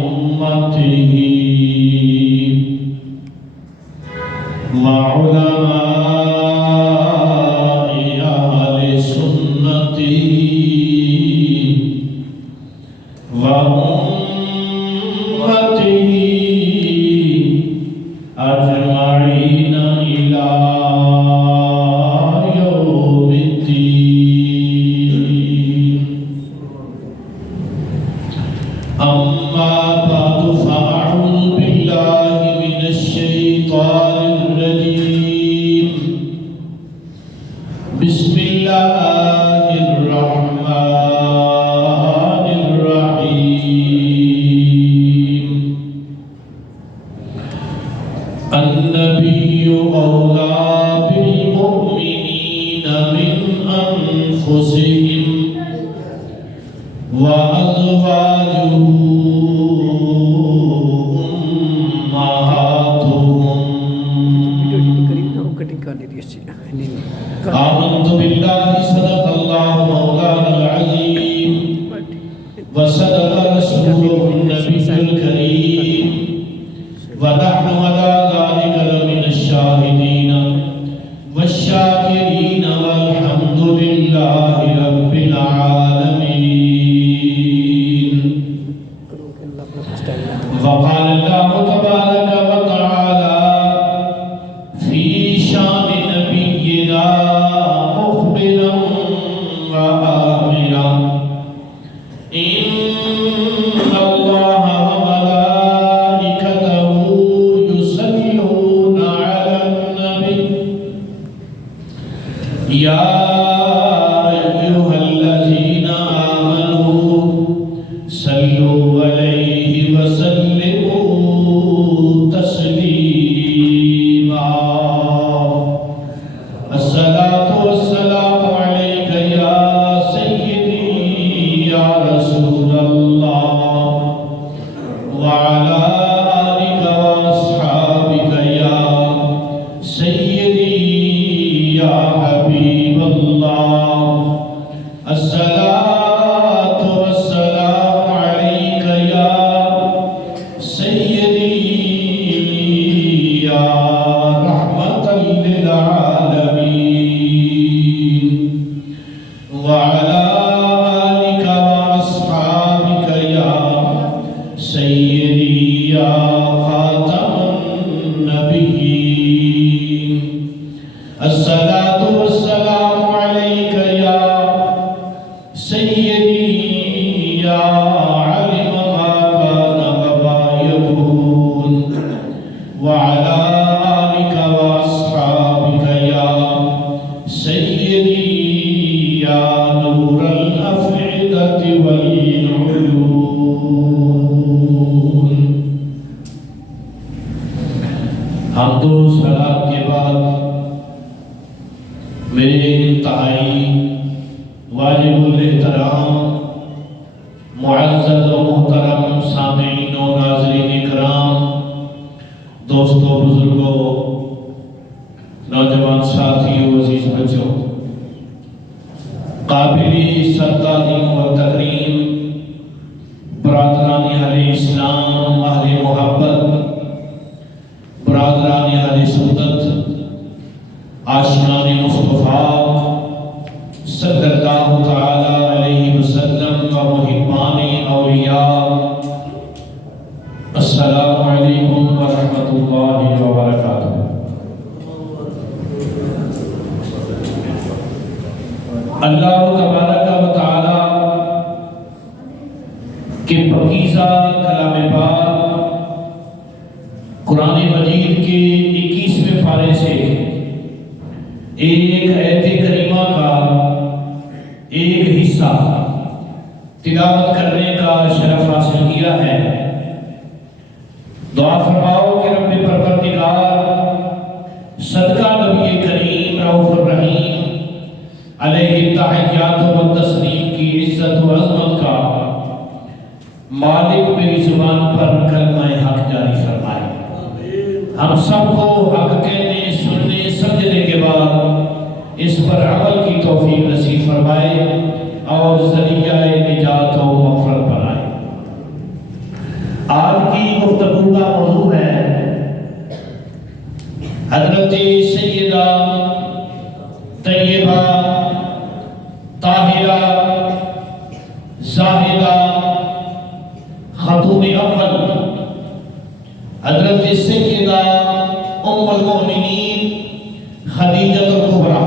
أمته وعلماء أهل سنته وأمته أجمعين إلى يوم الدين. أما بعد فأعوذ بالله من الشيطان الرجيم. بسم الله الرحمن الرحيم. النبي أولى بالمؤمنين من أنفسهم وأزواجه أمهاتهم. آمنت بالله صدق الله مولانا العظيم وصدق رسوله النبي الكريم ونحن على ذلك لمن الشاهدين والشاكرين والحمد لله رب العالمين. وقال الله تبارك وتعالى في شان نبينا مخبرا وآمرا: إن الله وملائكته يصلون على النبي يا أيها الذين آمنوا صلوا عليه وسلموا تسليما. الصلاة والسلام عليك يا سيدي يا رسول الله وعلى آلك وأصحابك يا سيدي يا حبيب الله. الصلاة والسلام عليك يا سيدي يا رحمة للعالمين وعلى آلك وأصحابك يا سيدي يا خاتم النبيين. الصلاة والسلام عليك يا سيدي يا علم ما كان وما يكون وعلى آلك وأصحابك يا سيدي يا نور الأفئدة والعيون. حمد و صلاة کے بعد میرے انتہائی واجب الاحترام معزز و محترم سامعین و ناظرین کرام، دوستوں، بزرگوں، نوجوان ساتھیوں، عزیز بچوں، قابل تعظیم و تکریم برادران اہل اسلام، اہل محبت، برادران اہل سنت، عاشقان مصطفیٰ صلی اللہ تعالی علیہ وسلم و محبان اولیاء، السلام علیکم ورحمۃ اللہ وبرکاتہ۔ اللہ تبارک و تعالی کے پاکیزہ کلام پاک قرآن مجید کے 21ویں پارے سے ایک آیت کریمہ کا ایک حصہ تلاوت کرنے کا شرف حاصل کیا ہے۔ دعا فرماؤ کہ رب پروردگار صدقہ نبی کریم رؤوف الرحیم علیہ التحیات و تسلیم کی عزت و عظمت کا مالک میری زبان پر کلمہ حق جاری فرمائے۔ ہم سب کو حق کہنے، سننے، سمجھنے کے بعد اس پر عمل کی توفیق نصیب فرمائے اور ذریعہ نجات و حضرت سیدہ طیبہ طاہرہ زاہدہ خاتون اول حضرت سیدہ ام المؤمنین خدیجہ الکبریٰ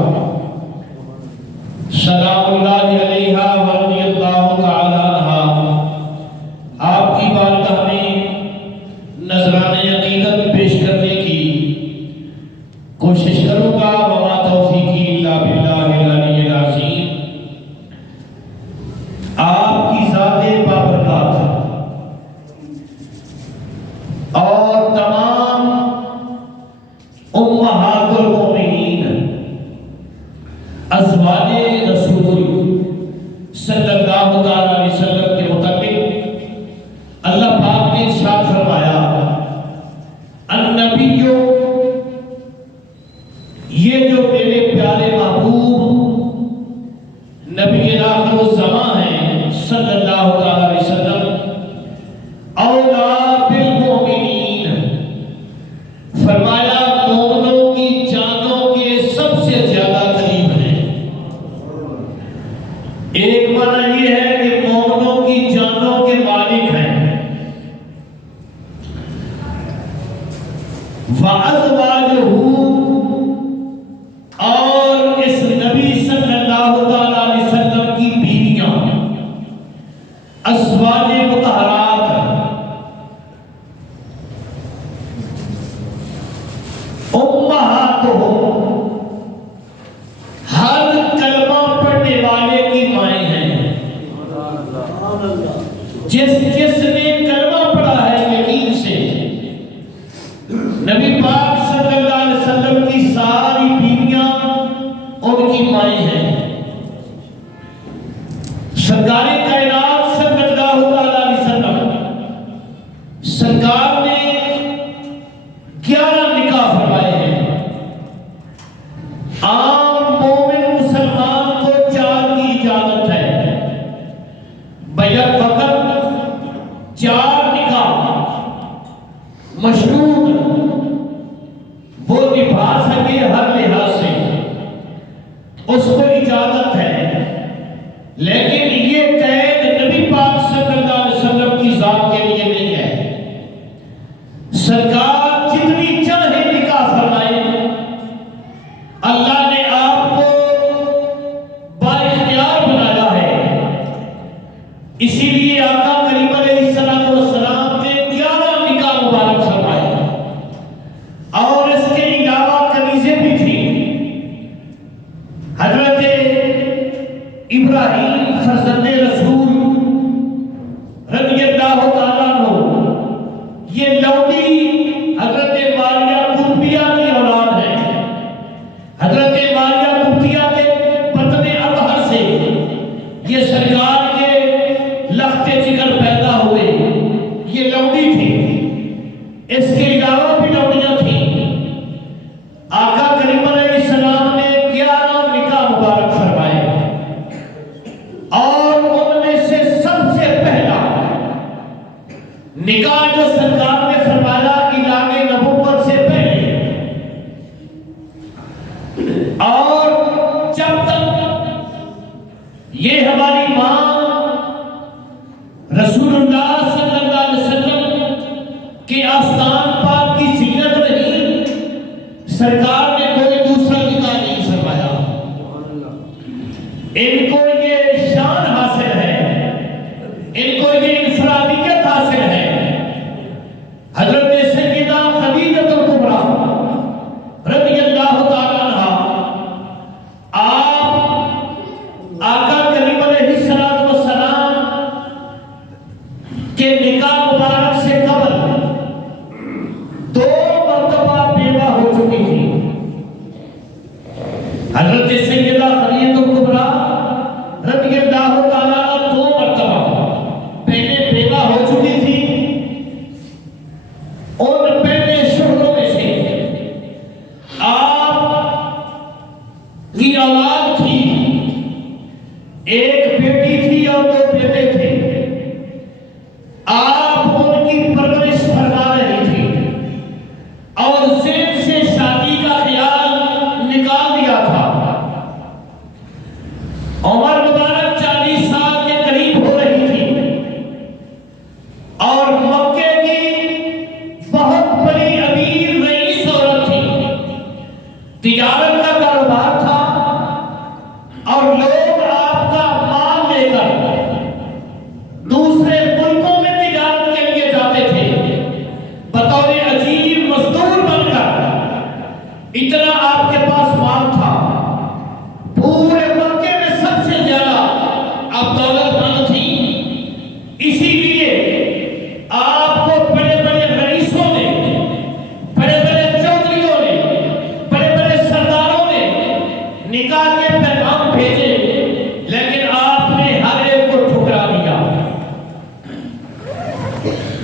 سلام اللہ علیہا ورضی اللہ تعالی عنہا آپ کی بارگاہ میں نذرانِ عقیدت پیش کرنے کی کوشش کروں گا۔ وما توفیقی الا باللہ العلی العظیم۔ آپ کی ذات بابرکات اور تمام امہات المؤمنین ازواج رسول صلی اللہ علیہ وسلم کے متعلق اللہ پاک نے ارشاد فرمایا، النبیو، یہ جو میرے پیارے محبوب نبی آخر الزمان ہیں صلی اللہ علیہ وسلم، اولا بالمؤمنین، فرمایا مومنوں کی جانوں کے سب سے زیادہ قریب ہیں۔ ایک معنی یہ ہے کہ مومنوں کی جانوں کے مالک ہیں۔ وَأَزْوَاجُهُ، اور اس نبی صلی اللہ علیہ وسلم کی بیویاں، ازواج مطہرات، امہاتہم، ہر کلمہ پڑھنے والے کی مائیں ہیں۔ جس نے کلمہ پڑھا ہے یقین سے، نبی پاک صلی اللہ علیہ وسلم کی ساری بیویاں ان کی مائیں ہیں۔ سرکار کائنات صلی اللہ علیہ وسلم، سرکار نے 11 نکاح فرمائے ہیں۔ عام مومن مسلمان کو 4 کی اجازت ہے، بیعت فقط 4 نکاح مشروط وہ نبھا سکے ہر لحاظ سے، اس کو اجازت ہے، لیکن یہ قید نبی پاک صلی اللہ علیہ وسلم کی ذات کے لیے نہیں ہے۔ سرکار جتنی چاہے نکاح فرمائے، اللہ نے آپ کو بااختیار بنایا ہے۔ اسی لیے آقا کریم علیہ السلام نے 11 نکاح مبارک فرمائے، اور اس کے علاوہ کنیزیں بھی تھیں۔ حضرت ابراہیم فرزند رسول رضی اللہ تعالیٰ عنہ، یہ لوڈی حضرت ماریہ قطبیہ کی اولاد ہے۔ حضرت ماریہ قطبیہ کے بطن اطہر سے یہ سرکار کے لخت جگر پیدا ہوئے، یہ لوڈی تھی۔ اس کے علاوہ بھی لوڈیاں تھیں۔ آقا کریم علیہ السلام نے 11 نکاح مبارک فرمائے، اور ان میں سے سب سے پہلا نکاح جو سرکار نے فرمایا اعلان نبوت سے پہلے، اور جب تک یہ ہماری ماں رسول اللہ صلی اللہ علیہ وسلم کے آستان پاک کی زینت رہی، سرکار نے کوئی دوسرا نکاح نہیں فرمایا۔ ان کو یہ شان حاصل ہے، ان کو یہ انفرادیت حاصل ہے۔ حضرت سیدہ خدیجہ الکبریٰ رضی اللہ تعالی عنہا، آپ آقا کریم علیہ السلام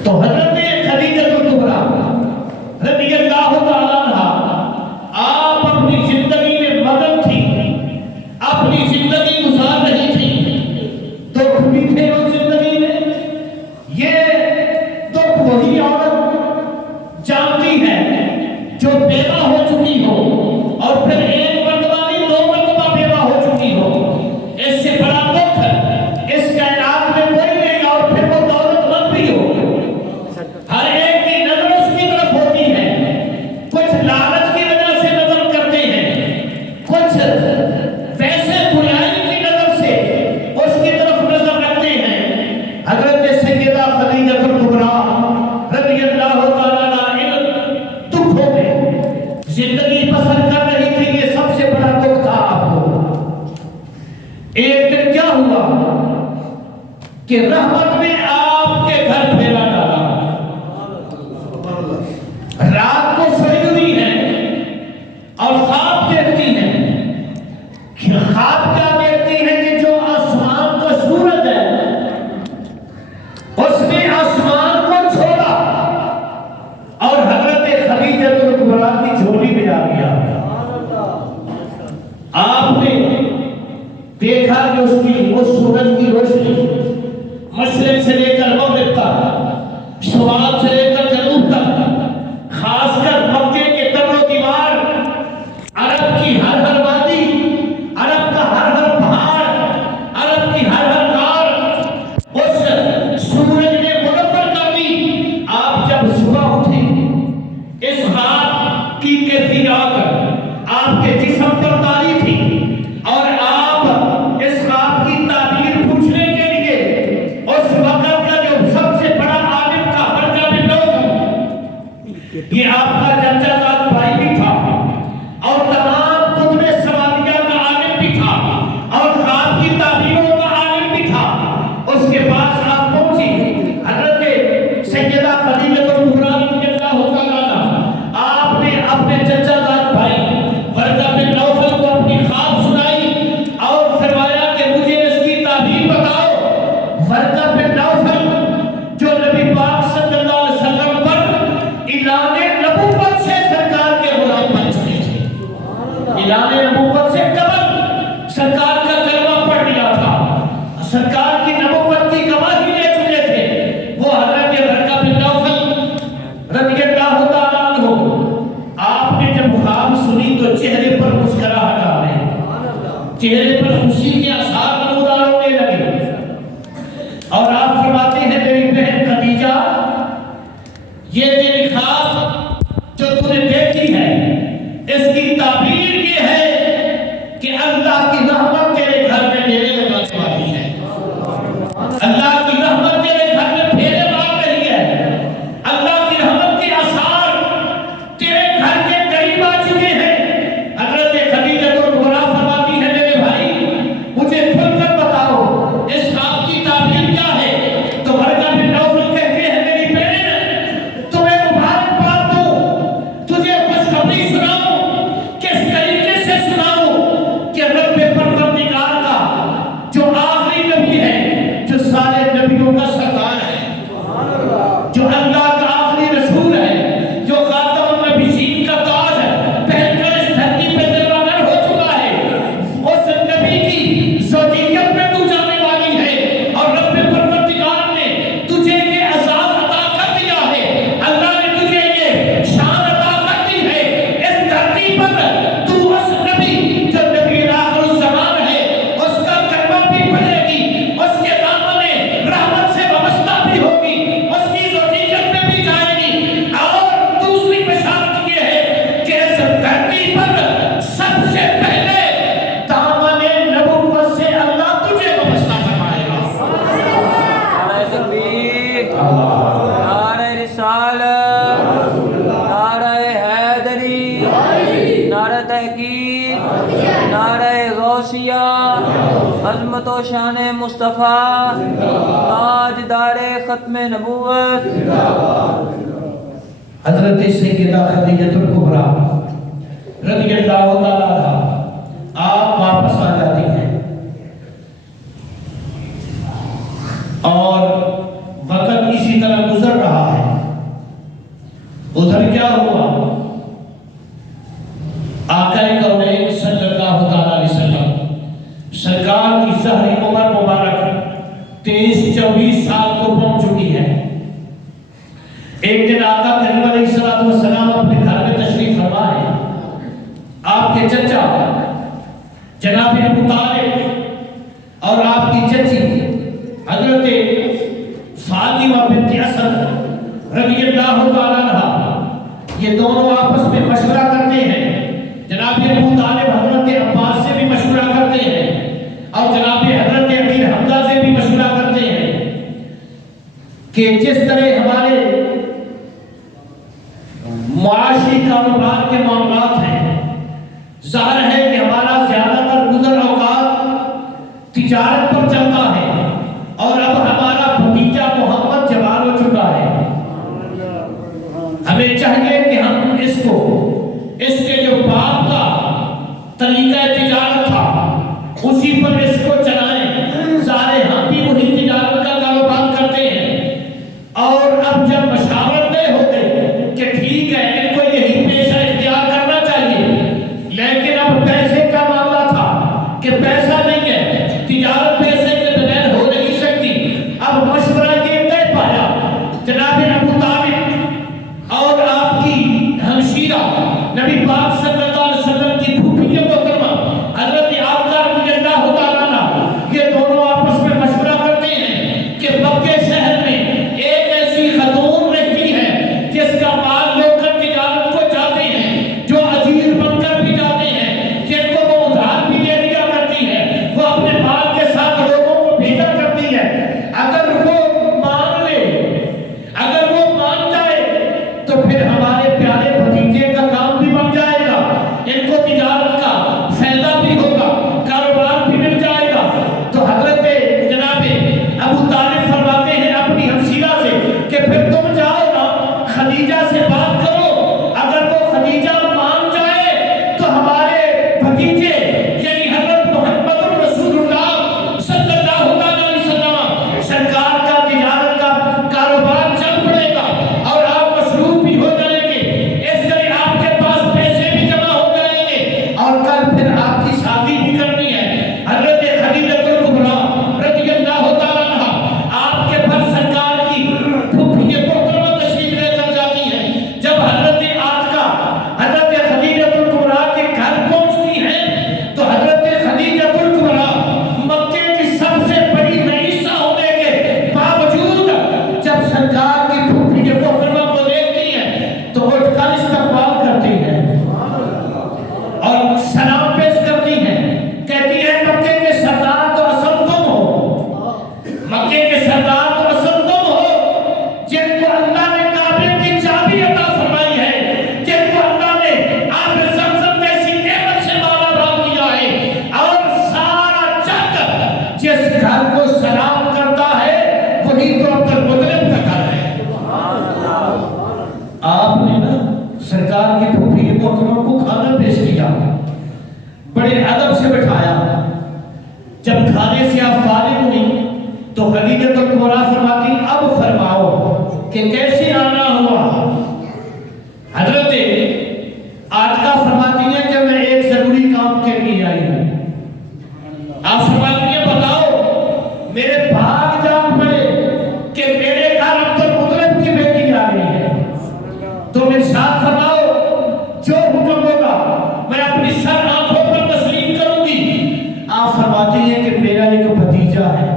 تو حضرت خدیجہ الکبریٰ رضی اللہ تعالیٰ عنہا آپ اپنی زندگی میں مگن تھی، اپنی زندگی گزار رہی تھی، دکھ بھی تھے اس زندگی میں. یہ دکھ وہی عورت جانتی ہے جو بیوہ ہو چکی ہو اور پھر ایک مرتبہ نہیں 2 مرتبہ بیوہ ہو چکی ہو. اس سے بڑا دکھ اس کائنات میں کوئی نہیں، اور پھر وہ دولت مند بھی ہو. ہر ایک کی نظر اس کی طرف ہوتی ہے، کچھ لالچ کی وجہ سے نظر کرتے ہیں، کچھ ویسے برائی کی نظر سے اس کی طرف نظر رکھتے ہیں. حضرت سیدہ خدیجہ الکبریٰ رضی اللہ تعالیٰ عنہا ان دکھوں میں زندگی بسر کر رہی تھی. یہ سب سے بڑا دکھ تھا آپ کو. ایک دن کیا ہوا کہ رحمت نے آپ کے گھر پھیلا ڈالا. رات کو سوئی ہوئی ہے اور خواب دیکھتی ہے. خواب کیا دیکھتی ہے کہ جو آسمان کا سورج ہے اس نے آسمان کو چھوڑا اور حضرت خدیجہ الکبریٰ کی جھولی میں آ گیا. آپ نے دیکھا کہ اس سورج کی روشنی مشرق سے لے کر مغرب تک، شمال سے لے کر جنوب تک، خاص کر مکے کے در و دیوار، عرب کی ہر ہر وادی، عرب کا ہر ہر پہاڑ، عرب کی ہر ہر غار اس سورج نے منور کر دی. آپ جب صبح اٹھی اس خواب کی کیفیات آپ کے جسم پر طاری تھی اور آپ اس خواب کی تعبیر پوچھنے کے لیے اس وقت کا جو سب سے بڑا عالم تھا ورقہ بن نوفل، یہ آپ کا چچا زاد بھائی بھی تھا اور تمام کتب سماویہ کا عالم بھی تھا اور خواب کی تعبیروں کا عالم بھی تھا. اس کے پاس آپ پہنچی حضرت سیدہ خدیجہ الکبریٰ رضی اللہ تعالیٰ عنہا. آپ نے اپنے چچا زاد بھائی ورقہ بن نوفل کو اپنی خواب سنائی اور فرمایا کہ مجھے اس کی تعبیر بتاؤ. ورقہ بن نوفل جو نبی پاک صلی اللہ علیہ وسلم پر اعلان نبوت سے سرکار کے غلام بن چکے تھے. اعلان نبوت سے قبل سرکار کا کلمہ پڑھ لیا تھا، سرکار کی نبوت کی گواہی لے چکے تھے. وہ حضرت ورقہ بن نوفل رضی اللہ تعالیٰ عنہ، آپ نے جب خواب سنی تو چہرے پر مسکراہٹ آ گئی، چہرے پر خوشی کے آثار نمودار ہونے لگے اور آپ فرماتے ہیں میری بہن خدیجہ، یہ تیری خواب جو تو نے دیکھی ہے اس کی تعبیر یہ ہے کہ اللہ کی رحمت تیرے گھر میں ڈیرے لگانے والی ہے. اللہ کی رحمت تیرے گھر میں پھیرے مار رہی ہے. اللہ کی رحمت کے آثار تیرے گھر کے قریب آ چکے ہیں. حضرت خدیجہ الکبریٰ فرماتی ہے میرے بھائی مجھے کھل کر بتاؤ اس خواب کی تعبیر کیا ہے. تو ورقہ بن نوفل کہتے ہیں میری بہن تمہیں مبارکباد دوں، تجھے خوشخبری سناؤں. کس طریقے سے سناؤں کہ رب پروردگار کا جو آخری نبی ہے، جو سارے نبیوں کا سردار ہے، جو اللہ کا آخری رسول ہے، جو خاتم النبیین کا تاج ہے، پہن کر اس دھرتی پہ جلوہ گر ہو چکا ہے، اس نبی کی زوجیت میں تو جانے والی ہے اور رب پروردگار نے تجھے یہ اعزاز عطا کر دیا ہے. اللہ نے تجھے یہ شان عطا کر دی ہے اس دھرتی پر. تو اس نبی جو نبی آخر الزمان ہے اس کا کلمہ بھی پڑھے گی، اس کے دامن رحمت سے وابستہ بھی ہوگی، اس کی زوجیت میں بھی جائے گی. اور دوسری بشارت یہ ہے کہ اس دھرتی پر سب سے پہلے دامن نبوت سے اللہ تجھے وابستہ فرمائے گا. نعرہ تکبیر، نعرہ رسالت، نعرہ حیدری، نعرہ تحقیق، نعرہ غوثیہ، عظمت و شان مصطفیٰ، تاجدار ختم نبوت. حضرت سیدہ خدیجہ الکبریٰ رضی اللہ تعالیٰ عنہا آپ واپس آ جاتی ہیں اور وقت اسی طرح گزر رہا ہے. ادھر کیا ہوا؟ آقا کونین صلی اللہ علیہ وسلم سرکار کی ظاہری عمر مبارک 23-24 سال کو پہنچ چکی ہے. ایک دن آقا کریم علیہ السلام اپنے گھر میں تشریف فرما ہے. آپ کے چچا جناب ابو طالب اور آپ کی چچی حضرت فاطمہ بنت اسد رضی اللہ تعالیٰ عنہا یہ دونوں آپس میں مشورہ کرتے ہیں. جناب ابو طالب حضرت عباس سے بھی مشورہ کرتے ہیں اور جناب حضرت امیر حمزہ سے بھی مشورہ کرتے ہیں کہ جس طرح ہمارے معاشی کاروبار کے معاملات ہیں، ظاہر ہے کہ ہمارا زیادہ تر گزر اوقات تجارت پر چلتا ہے اور اب ہمارا بھتیجا محمد جوان ہو چکا ہے. ہمیں چاہیے کہ ہم اس کے جو باپ کا طریقہ تجارت تھا اسی پر اس کو چلائیں. سارے ہم بھی وہی تجارت کا کاروبار کرتے ہیں اور اب جب مشاورت طے ہو گئی کہ ٹھیک ہے ان کو یہی پیشہ اختیار کرنا چاہیے، لیکن اب پیسے کا معاملہ تھا کہ پیسہ نہیں ہے، تجارت پیسے کے بغیر ہو نہیں سکتی. اب مشورہ یہ طے پایا جناب ابو طالب اور آپ کی ہمشیرہ نبی پاک صلی اللہ علیہ وسلم کی پھوپھی محترمہ حضرت آقا رضی اللہ تعالیٰ عنہ یہ دونوں آپس میں مشورہ کرتے ہیں کہ مکے شہر میں ایک ایسی خاتون رہتی ہے جس کا مال لے کر تجارت کو جاتے ہیں، جو عزیز بن کر بھی جاتے ہیں، جن کو وہ ادھار بھی دے دیا کرتی ہے، وہ اپنے مال کے ساتھ لوگوں کو بھیجا کرتی ہے. اگر وہ مان جائے تو پھر ہمارے پیارے بھتیجے کا کام بھی بن جائے گا، ان کو تجارت کا فائدہ بھی ہوگا، کاروبار بھی مل جائے گا. تو حضرت جناب ابو طالب فرماتے ہیں اپنی ہمشیرہ سے کہ پھر تم جاؤ نا خدیجہ سے بات کرو، اگر وہ خدیجہ مان جائے تو ہمارے بھتیجے یعنی حضرت محمد رسول اللہ صلی اللہ علیہ وسلم سرکار کا تجارت کا کاروبار چل پڑے گا اور آپ مصروف بھی ہو جائیں گے. اس طرح آپ کے پاس پیسے بھی جمع ہو جائیں گے اور کل پھر آپ کی شادی بھی کرنی ہے. حضرت خدیجہ الکبریٰ رضی اللہ تعالیٰ عنہا آپ کے گھر سرکار کی پھوپھی محترمہ تشریف لے کر جاتی ہیں. جب حضرت خدیجہ الکبریٰ کے گھر پہنچتی ہیں تو حضرت خدیجہ الکبریٰ مکے کی سب سے بڑی رئیسہ ہونے کے باوجود جب سرکار کی پھوپھی محترمہ کو دیکھتی ہیں تو اٹھ کر استقبال کرتی ہیں اور سلام پیش کرتی ہیں. کہتی ہے مکے کے سردار تو اصل تم ہو، مکے کے سردار تو اصل تم ہو جن کو اللہ نے کعبے کی چابی عطا فرمائی ہے، جن کو اللہ نے آب زمزم جیسی نعمت سے مالا مال کیا ہے، اور سارا جگ جس گھر کو سلام کرتا ہے وہی تو عبد المطلب کا گھر ہے. آپ نے نا سرکار کی پھوپھی محترمہ کو کھانا پیش کیا، بڑے ادب سے بٹھایا. جب کھانے سے آپ فارغ ہوئی تو خدیجہ الکبریٰ فرماتی اب فرماؤ کہ کیسے آنا ہوا. حضرت آتکا فرماتی ہیں کہ میں ایک ضروری کام کے لیے آئی ہوں. آپ فرماتی ہیں بتاؤ. میرے بھاگ جان پڑے کہ میرے گھر عبد المطلب کی بیٹی آ رہی ہے. تم ارشاد فرماؤ جو حکم ہوگا میں اپنی سر آنکھوں پر تسلیم کروں گی. آپ فرماتی ہیں کہ میرا ایک بھتیجا ہے.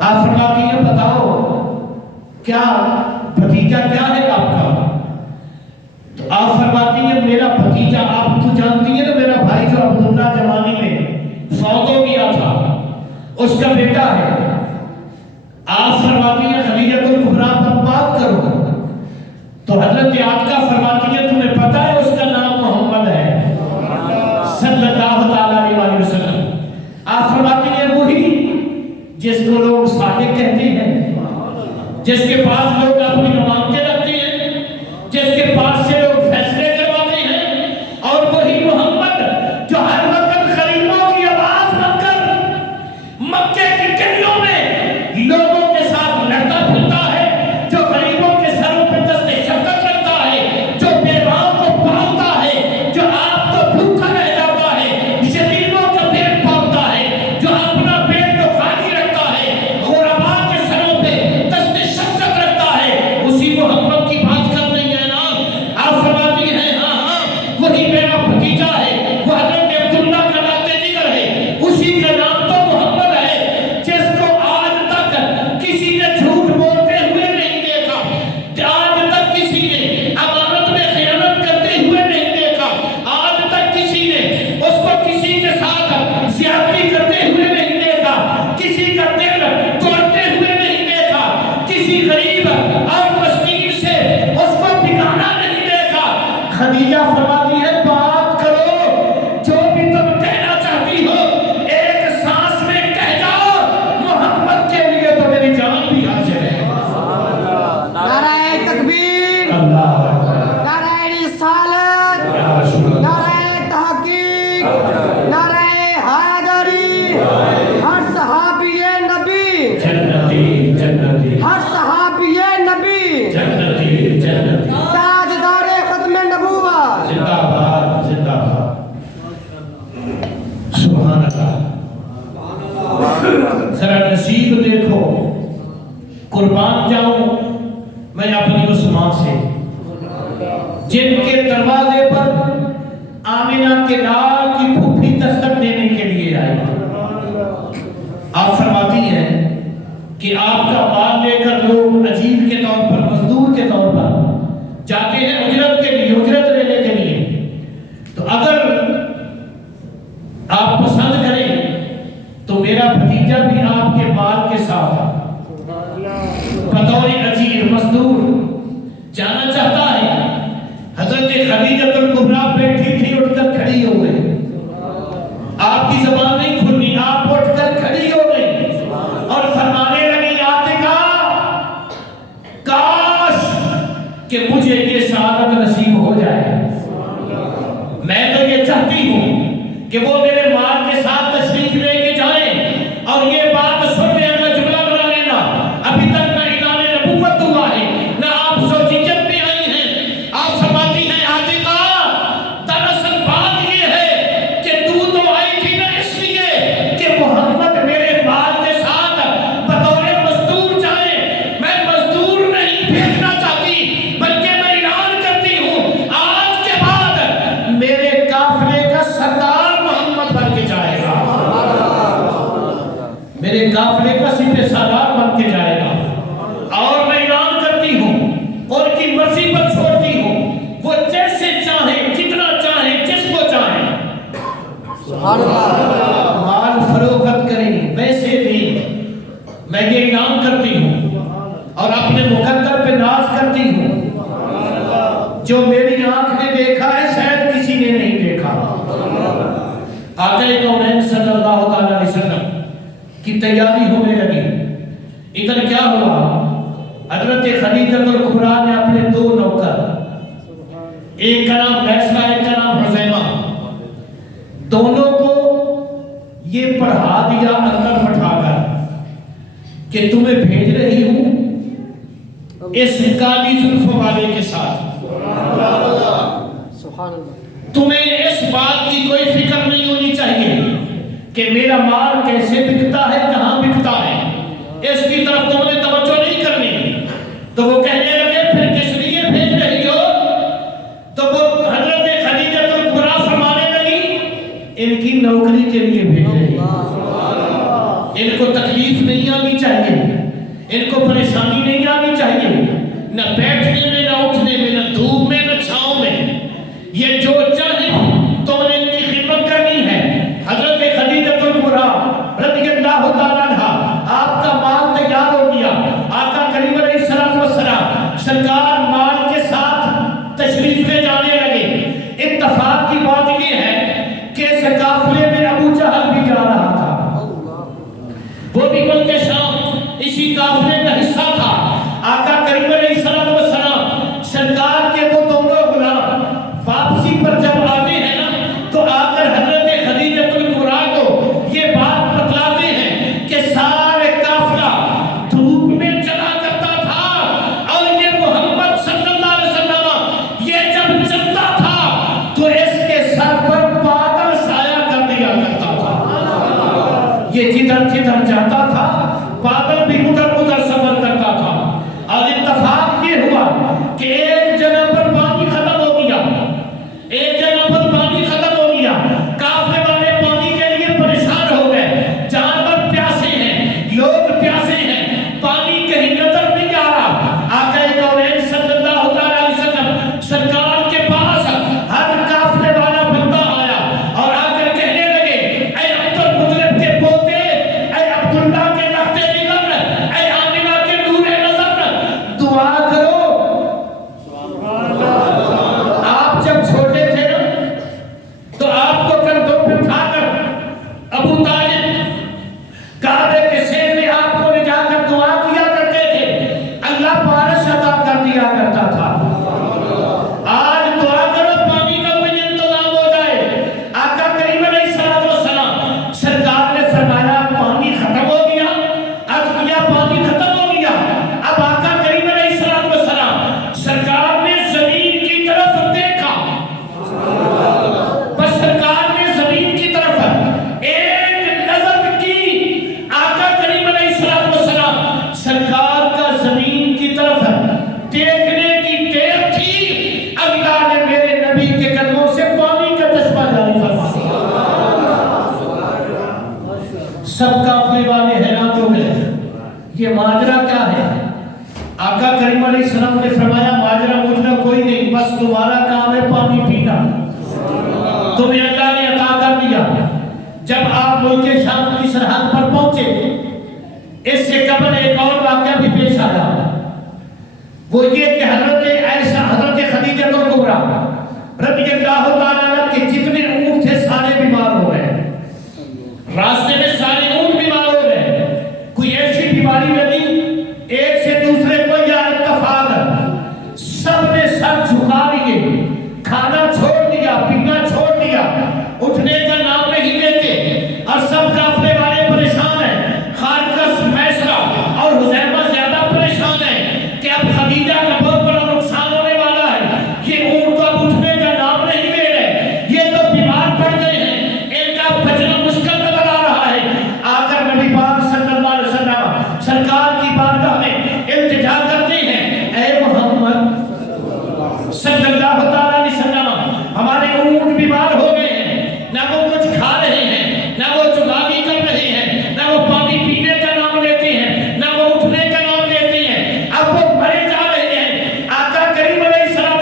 آپ فرماتی ہیں بتاؤ کیا بھتیجا کیا ہے آپ کا؟ تو آپ فرماتی ہیں میرا بھتیجا، آپ تو جانتی ہیں نا میرا بھائی جو عبداللہ جوانی میں فوت ہو گیا تھا اس کا بیٹا ہے. آپ فرماتی ہیں خدیجہ الکبریٰ پر بات کرو. تو حضرت آتکا فرماتی ہے تمہیں پتہ ہے اس کا نام محمد ہے صلی اللہ علیہ وسلم. آپ فرماتی ہیں وہی جس کو لوگ صادق کہتے ہیں، جس کے پاس لوگ اپنی امانتیں رکھتے ہیں، جس کے پاس سے لوگ فیصلے کرواتے ہیں، اور وہی محمد جو ہر وقت غریبوں کی آواز بن کر مکے کی گلیوں میں لوگوں کے ساتھ کسی غریب اور مسکین سے اس کو بگانا نہیں دیکھا. خدیجہ فرماتی ہے بات کرو جو بھی تم کہنا چاہتی ہو ایک سانس میں کہہ جاؤ, محمد کے لیے تو میری جان بھی حاضر ہے. نعرہ تکبیر, اللہ نعرہ رسالت, نعرہ تحقیق, نعرہ حیدری. ہر صحابی نبی, جنتی جنتی ہر صحابی نبی, جنتی جنتی تاجدار ختم نبوت. زندہ باد زندہ باد. سبحان اللہ. ذرا نصیب دیکھو, قربان جاؤں میں اپنی اس ماں سے جن کے دروازے پر آمنہ کے لال کی پھوپھی دستک دینے کے لیے آئی. آپ فرماتی ہیں کہ آپ کا مال لے کر لوگ اجیر کے طور پر, مزدور کے طور پر جاتے ہیں اجرت کے لیے, اجرت لینے کے لیے. تو اگر آپ پسند کریں تو میرا بھتیجا بھی آپ کے مال کے ساتھ بطور اجیر مزدور جانا چاہتا ہے. حضرت خدیجہ الکبریٰ بیٹھی تھی, اٹھ کر کھڑی ہو گئی. آپ کی زبان نہیں کھلی, آپ اٹھ کر کھڑی ہو گئی اور فرمانے لگی عاتقہ کاش کہ مجھے یہ سعادت نصیب ہو جائے. میں تو یہ چاہتی ہوں کہ وہ میرے مال کے ساتھ تشریف لے کے جائیں اور یہ بات سن لیں, اگلا جملہ بنا لینا, ابھی تک نہ اعلان نبوت ہوا ہے نہ آپ زوجیت میں آئی ہیں. آپ فرماتی ہیں عاتقہ دراصل بات یہ ہے کہ تو آئی تھی نہ اس لیے کہ محمد میرے مال کے ساتھ بطور مزدور جائے. میں مزدور نہیں بھیجنا چاہتی بلکہ میں اعلان کرتی ہوں آج کے بعد میرے قافلے کا سردار محمد بن کے جائے گا, میرے قافلے کا سپہ سالار بن کے جائے گا. اور میں اعلان کرتی ہوں, ان کی مرضی پر چھوڑتی ہوں, وہ جیسے چاہیں, جتنا چاہیں, جس کو چاہیں مال فروخت کریں, ویسے بھی میں یہ اعلان کرتی ہوں اور اپنے مقدر پہ ناز کرتی ہوں. جو میری آنکھ نے دیکھا ہے شاید کسی نے نہیں دیکھا. آقا کونین صلی اللہ تعالی علیہ وسلم کی تیاری ہونے لگی. ادھر کیا ہوا, حضرت خدیجہ الکبریٰ نے اپنے دو نوکر, ایک کا نام بیسرا, ایک کا نام حزیمہ, دونوں کو یہ پڑھا دیا اندر بٹھا کر کہ تمہیں بھیج رہی ہوں اس کالی زلفوں والے کے ساتھ. تمہیں اس بات کی کوئی فکر نہیں ہونی چاہیے کہ میرا مال کیسے بکتا ہے, کہاں بکتا ہے, اس کی طرف تم نے توجہ نہیں کرنی. تو وہ کہنے لگے پھر کس لیے بھیج رہی ہو؟ تو وہ حضرت خدیجہ الکبریٰ فرمانے لگی ان کی نوکری کے لیے بھیج رہی ہو. ان کو تکلیف نہیں آنی چاہیے, ان کو پریشانی نہیں آنی چاہیے, نہ بیٹھنے میں, نہ اٹھنے میں, نہ دھوپ میں, نہ چھاؤں میں. یہ جو چاہیں تم نے ان کی خدمت کرنی ہے. حضرت خدیجہ الکبریٰ رضی اللہ تعالیٰ عنہا, آپ کا مال تیار ہو گیا. آقا کریم علیہ السلام سرکار مال کے ساتھ تشریف لے جانے لگے. اتفاق کی بات یہ ہے کہ اس قافلے میں ابو جہل بھی جا رہا تھا, وہ بھی ملک شام اسی قافلے کا حصہ تھا. آقا کریم علیہ السلام سرکار کے وہ دونوں غلام واپسی پر جب آتے ہیں نا تو آ کر حضرت خدیجہ الکبریٰ کو یہ بات بتلاتے ہیں کہ سارے قافلہ دھوپ میں چلا کرتا تھا اور یہ محمد صلی اللہ علیہ وسلم یہ جب چلتا تھا تو اس کے سر پر بادل سایہ کر دیا کرتا تھا. یہ جدھر جدھر جاتا تھا بادل بھی ادھر ادھر سفر کرتا تھا. اور اتفاق یہ ہوا کہ ایک جگہ پر پانی ختم ہو گیا, ایک جگہ پر پانی ختم ہو گیا. قافلے والے پانی کے لیے پریشان ہو گئے, جانور پیاسے ہیں, لوگ پیاسے ہیں, پانی کہیں نظر نہیں آ رہا. آقا کونین صلی اللہ تعالی علیہ وسلم سرکار کے پاس ہر قافلے والا بندہ آیا اور آ کر کہنے لگے اے عبد المطلب کے پوتے, اے عبداللہ کے لخت جگر, اے آمنہ کے نور نظر, کیا ہے؟ آقا کریم علیہ السلام نے فرمایا ماجرا مجرا کوئی نہیں، بس تمہارا کام ہے پانی پینا، تمہیں اللہ نے عطا کر دیا۔ جب آپ ملک شام کی سرحد پر پہنچے، اس سے قبل ایک اور واقعہ بھی پیش آیا، وہ یہ کہ حضرت عائشہ، حضرت خدیجہ کبریٰ رضی اللہ تعالیٰ عنہ کے جتنے اونٹ تھے سارے بیمار ہو گئے، راستے میں سارے اونٹ بیمار ہو گئے، کوئی ایسی بیماری نہیں ایک سے دوسرے کو یا اتفاق، سب نے سر جھکا لیے، کھانا چھوڑ دیا، پینا چھوڑ دیا، اٹھنے کا نام نہیں لیتے، اور سب قافلے والے پریشان ہیں۔ خارقہ میسرہ اور حذیفہ زیادہ پریشان ہیں کہ اب خدیجہ کا بہت بڑا نقصان ہونے والا ہے، یہ اونٹ تو اب اٹھنے کا نام نہیں لے رہے، یہ تو بیمار پڑ گئے ہیں، ان کا بچنا مشکل نظر آ رہا ہے۔ آ کر نبی پاک صلی اللہ علیہ وسلم سرکار کی بارگاہ میں التجا کرتے ہیں، اے محمد صلی اللہ تعالیٰ علیہ وسلم، ہمارے اونٹ بیمار ہو گئے ہیں، نہ وہ کچھ کھا رہے ہیں، نہ وہ چگالی کر رہے ہیں، نہ وہ پانی پینے کا نام لیتے ہیں، نہ وہ اٹھنے کا نام لیتے ہیں، اب وہ مرے جا رہے ہیں۔ آقا کریم علیہ السلام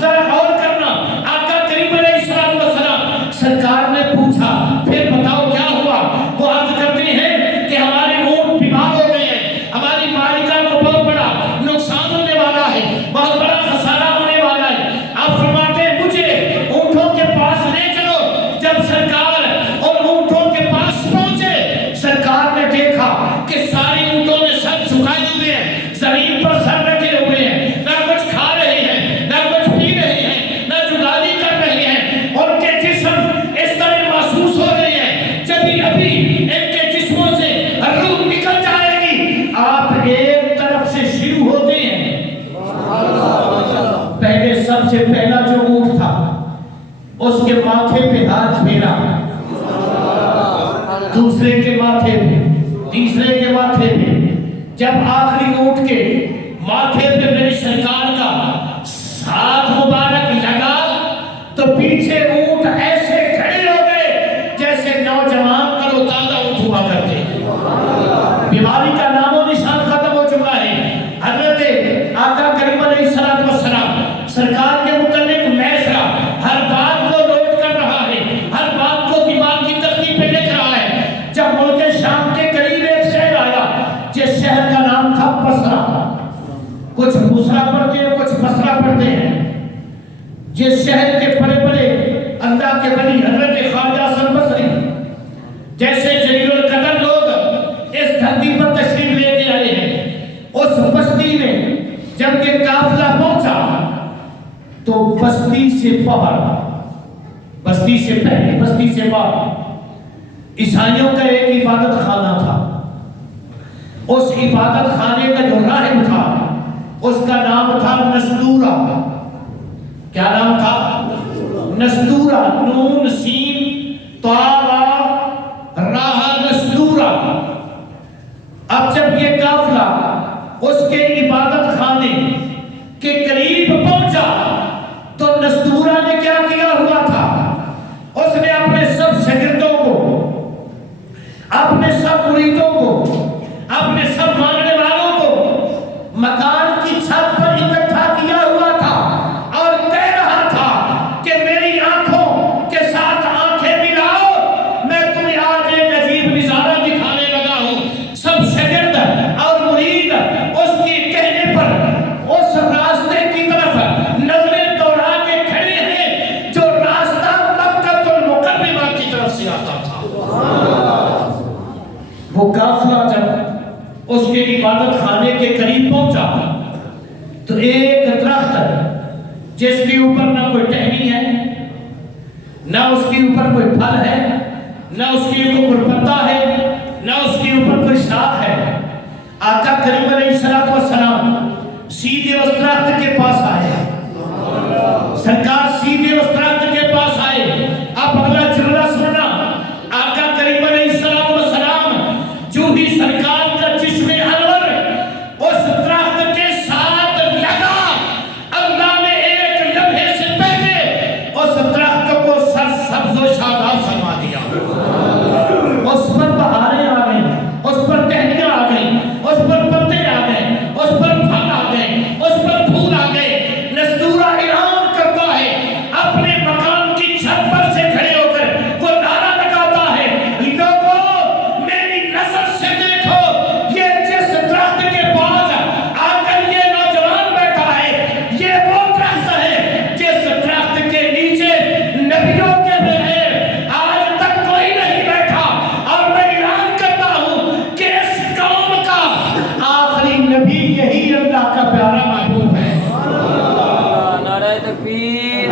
ذرا غور کرنا، آقا کریم علیہ السلام سرکار نے پوچھا پھر بتاؤ کیا ہوا؟ وہ عرض کرتے ہیں کہ ہمارے اونٹ بیمار ہو گئے ہیں، ہماری مالکہ کو بہت بڑا نقصان ہونے والا ہے، بہت بڑا خسارہ ہونے والا ہے۔ آپ فرماتے ہیں مجھے اونٹوں کے پاس لے چلو۔ جب سرکار اور اونٹوں کے پاس پہنچے، سرکار نے دیکھا کہ سارے اونٹوں نے سر جھکائے ہوئے ہیں، زمین پر سر رکھے ہوئے ہیں، نہ کچھ کھا رہے ہیں، نہ کچھ پی رہے ہیں، نہ جگالی کر رہے ہیں، ان کے جسم اس طرح محسوس ہو رہے ہیں جبھی ابھی ان کے جسموں سے روح نکل جائے گی۔ آپ ایک طرف سے شروع ہوتے ہیں، پہلے سب سے پہلا جو اونٹ تھا اس کے ماتھے پہ ہاتھ پھیرا، دوسرے کے ماتھے پہ، تیسرے کے ماتھے پہ، جب آخری اونٹ کے ماتھے پہ میری سرکار کا ہاتھ مبارک لگا تو پیچھے اونٹ ایسے کھڑے ہو گئے جیسے نوجوان تر و تازہ اونٹ ہوا کرتے ہیں۔ بیماری کا نام و نشان ختم ہو چکا ہے۔ حضرت آقا کریم علیہ السلام سرکار کے متعلق میسرہ ہر بات کو نوٹ کر رہا ہے، ہر بات کو دماغ کی تختی پہ لکھ رہا ہے۔ جب ملک شام کے قریب ایک شہر آیا جس شہر کا نام تھا بصرہ، کچھ بصرہ پڑھتے ہیں کچھ بصرہ پڑھتے ہیں، جس شہر کے بڑے بڑے اللہ کے ولی حضرت خواجہ حسن بصری جیسے جلیل القدر لوگ اس دھرتی پر تشریف لے کے آئے ہیں۔ اس بستی میں جب یہ قافلہ پہنچا تو بستی سے باہر، بستی سے پہلے، بستی سے باہر عیسائیوں کا ایک عبادت خانہ تھا۔ اس عبادت خانے کا جو راہب تھا اس کا نام تھا نستورہ۔ کیا نام تھا؟ نستورہ، نون سین طا راہ، نستورہ۔ اب جب یہ قافلہ اس کے عبادت خانے کے قریب پہنچا تو نستورہ نے کیا کیا ہوا تھا؟ اس نے اپنے سب شاگردوں کو، اپنے سب مریدوں کو، اپنے سب ماننے والوں کو مکان کی چھت پر اکٹھا کیا ہوا تھا اور کہہ رہا تھا کہ میری آنکھوں کے ساتھ آنکھیں ملاؤ، میں تمہیں آج ایک عجیب نظارہ دکھانے لگا ہوں۔ سب شاگرد اور مرید اس کے کہنے پر اس راستے کی طرف نظریں دوڑا کے کھڑے ہیں جو راستہ مکہ المکرمہ کی طرف سے آتا تھا۔ وہ قافلہ جب اس کے عبادت خانے کے قریب پہنچا تو ایک درخت جس کے اوپر نہ کوئی ٹہنی ہے، نہ اس کے اوپر کوئی پھل ہے، نہ اس کے اوپر پتا ہے، نہ اس کے اوپر کوئی شاخ ہے، آقا کریم علیہ السلام سیدھے اس درخت کے پاس آئے، سرکار سیدھے اس درخت کے پاس آئے۔ اب اگلا جملہ سننا، آقا کریم علیہ السلام جو ہی سرکار کا جسم انور اس درخت کے ساتھ لگا، اللہ نے ایک لمحے سے پہلے اس درخت کو سرسبز و شاداب فرما دیا۔ اس پر بہاریں آ گئیں، اس پر ٹہنیاں آ گئیں، اس پر پتے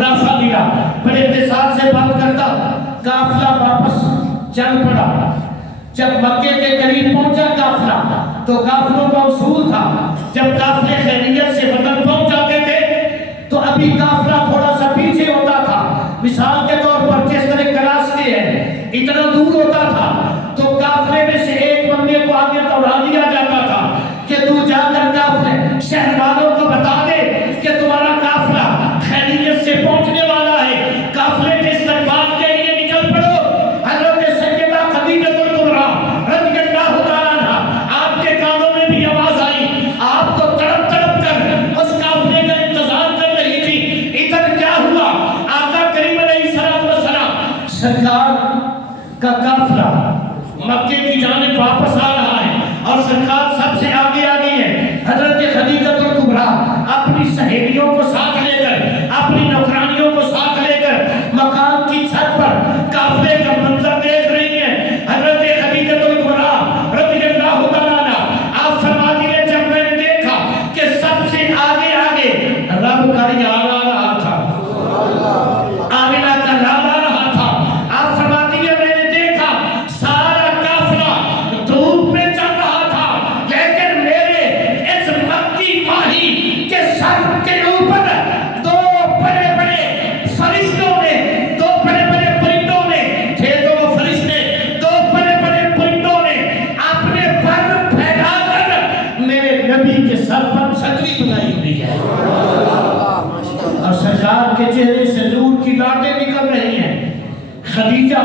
منافع ملا. بڑے اختصار سے بات کرتا. قافلہ واپس چل پڑا. جب مکے کے قریب پہنچا قافلہ تو قافلوں کا اصول تھا جب قافلے خیریت سے وطن پہنچ جاتے تھے تو ابھی قافلہ تھوڑا سا پیچھے ہوتا تھا. مثال کے طور پر جس طرح کراستے ہیں اتنا دور ہوتا تھا تو قافلے میں سے ایک بندے کو آگے دوڑا دیا جاتا تھا کہ تو جا کر قافلے شہر والوں کو بتا دے کہ تمہارا قافلہ خیریت سے پہنچنے والا ہے. قافلے کے استقبال کے لیے نکل پڑو. حضرت سیدہ خدیجہ الکبریٰ رضی اللہ تعالیٰ عنہا آپ کے کانوں میں بھی آواز آئی. آپ تو تڑپ تڑپ کر اس قافلے کا انتظار کر رہی تھی. ادھر کیا ہوا؟ آقا کریم علیہ السلام سرکار کا قافلہ مکے کی جانب واپس آ رہا ہے اور سرکار سب سے آگے آگے ہے. حضرت خدیجہ الکبریٰ اپنی سہیلیوں کو ساتھ لے کر اپنی نوکرانیوں کو ساتھ لے کر مکان کی چھت پر قافلے کا منظر دیکھ رہی ہیں. حضرت خدیجہ الکبریٰ رضی اللہ تعالیٰ عنہا آپ فرماتی ہیں جب میں نے دیکھا کہ سب سے آگے آگے رب کا یاد آ رہا تھا, آمینہ کا نام آ رہا تھا. آپ فرماتی ہیں میں نے دیکھا سارا قافلہ دھوپ میں چل رہا تھا لیکن میرے اس مکی ماہی کے سر کے اوپر دو بڑے بڑے فرشتوں نے, دو بڑے بڑے پرندوں نے تھے تو وہ فرشتے, دو بڑے بڑے پرندوں نے اپنے پر پھیلا کر میرے نبی کے سر پر چھتری بنائی ہوئی ہے اور سرکار کے چہرے سے نور کی لاٹیں نکل رہی ہیں. خدیجہ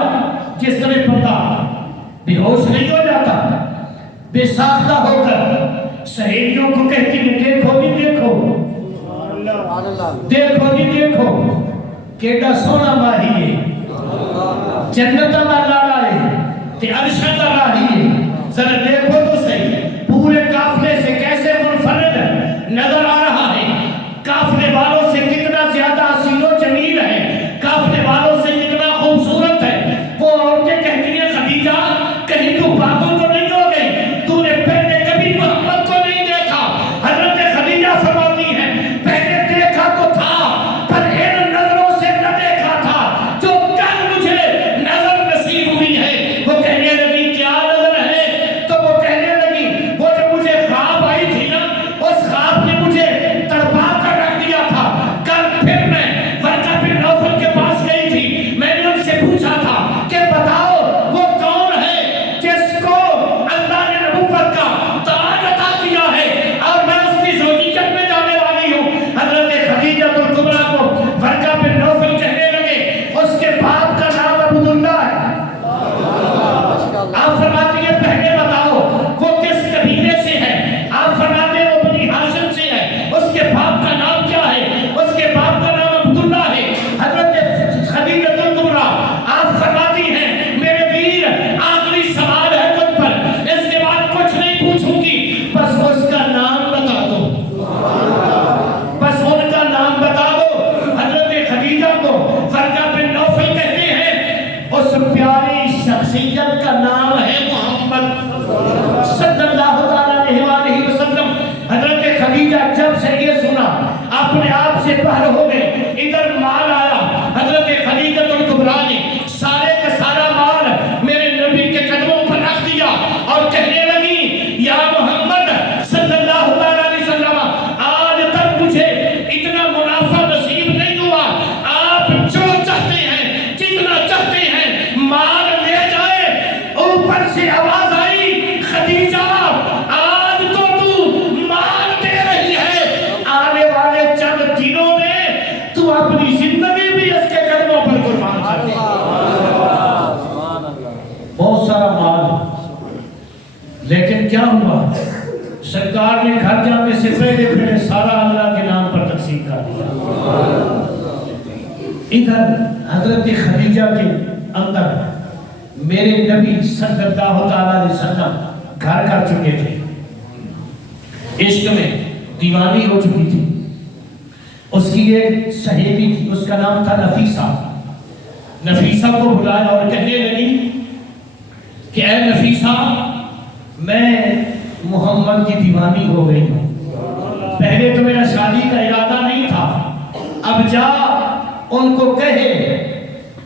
جس طرح بندہ بے ہوش نہیں ہو جاتا بے ساختہ ہو کر سہیلیوں کو کہتی ہے دیکھو نہیں دیکھو, دیکھو نہیں دیکھو کیڑا سونا ماہی ہے, جنت کا لاڑا ہے تے عرش کا راہی ہے. ذرا دیکھو تو صحیح پورے قافلے سے کیسے منفرد نظر آ رہا ہے. قافلے والوں سے کتنا زیادہ حسین و جمیل ہے, قافلے والوں سے کتنا خوبصورت ہے. وہ عورتیں کہتی ہیں خدیجہ کہیں تو پاگل تو نہیں ہو گئی, تو نے پہلے کبھی محمد کو نہیں دیکھا. حضرت خدیجہ فرماتی ہیں پہلے دیکھا تو تھا پر ان نظروں سے نہ دیکھا تھا جو کل مجھے نظر نصیب ہوئی ہے. وہ کہنے لگی کیا نظر ہے؟ تو وہ کہنے لگی وہ جو مجھے خواب آئی تھی نا اس خواب نے مجھے تڑپا کر رکھ دیا تھا. کل پھر میں ورقہ بن نوفل کے پاس گئی تھی, میں نے ان سے پوچھا تھا کہ بتاؤ وہ کون ہے جس کو اللہ نے نبوت کا تاج عطا کیا ہے اور میں اس کی زوجیت میں جانے والی ہوں. حضرت خدیجہ الکبریٰ کو ورقہ بن نوفل کہنے لگے اس کے باپ کا نام عبداللہ ہے. آپ فرماتی ہیں پہلے بتاؤ وہ کس قبیلے سے ہے؟ آپ فرماتے ہیں وہ بنی ہاشم سے ہے. اس کے باپ کا نام کیا ہے؟ اس کے باپ کا نام عبداللہ ہے. حضرت خدیجہ الکبریٰ آپ فرماتی ہیں میرے ویر آخری سوال ہے تجھ پر, اس کے بعد کچھ نہیں پوچھوں گی, بس اس کا نام بتا دو, بس ان کا نام بتا دو. حضرت خدیجہ کو ورقہ بن نوفل کہتے ہیں, اس پیاری شخصیت کا نام ہے محمد صلی اللہ تعالیٰ علیہ وسلم. حضرت خدیجہ جب سے یہ سنا اپنے آپ سے باہر ہو گئے. ادھر مال آیا, حضرت خدیجہ الکبریٰ نے سارے کا سارا مال میرے نبی کے قدموں پر رکھ دیا اور کہنے لگی یا محمد صلی اللہ تعالیٰ علیہ وسلم آج تک مجھے اتنا منافع نصیب نہیں ہوا, آپ جو چاہتے ہیں جتنا چاہتے ہیں مال لے جائے. اوپر سے آواز آئی خدیجہ آج تو مال دے رہی ہے, آنے والے چند دنوں میں تو اپنی زندگی بھی اس کے قدموں پر قربان کر دے. بہت سارا مال, لیکن کیا ہوا سرکار نے گھر جانے سے پہلے سارا اللہ کے نام پر تقسیم کر دیا. ادھر حضرت خدیجہ کے اندر میرے نبی صلی اللہ تعالیٰ علیہ وسلم گھر کر چکے تھے, عشق میں دیوانی ہو چکی تھی. اس کی ایک سہیلی تھی, اس کا نام تھا نفیسہ. نفیسہ کو بلایا اور کہنے لگی کہ اے نفیسہ میں محمد کی دیوانی ہو گئی ہوں. پہلے تو میرا شادی کا ارادہ نہیں تھا, اب جا ان کو کہے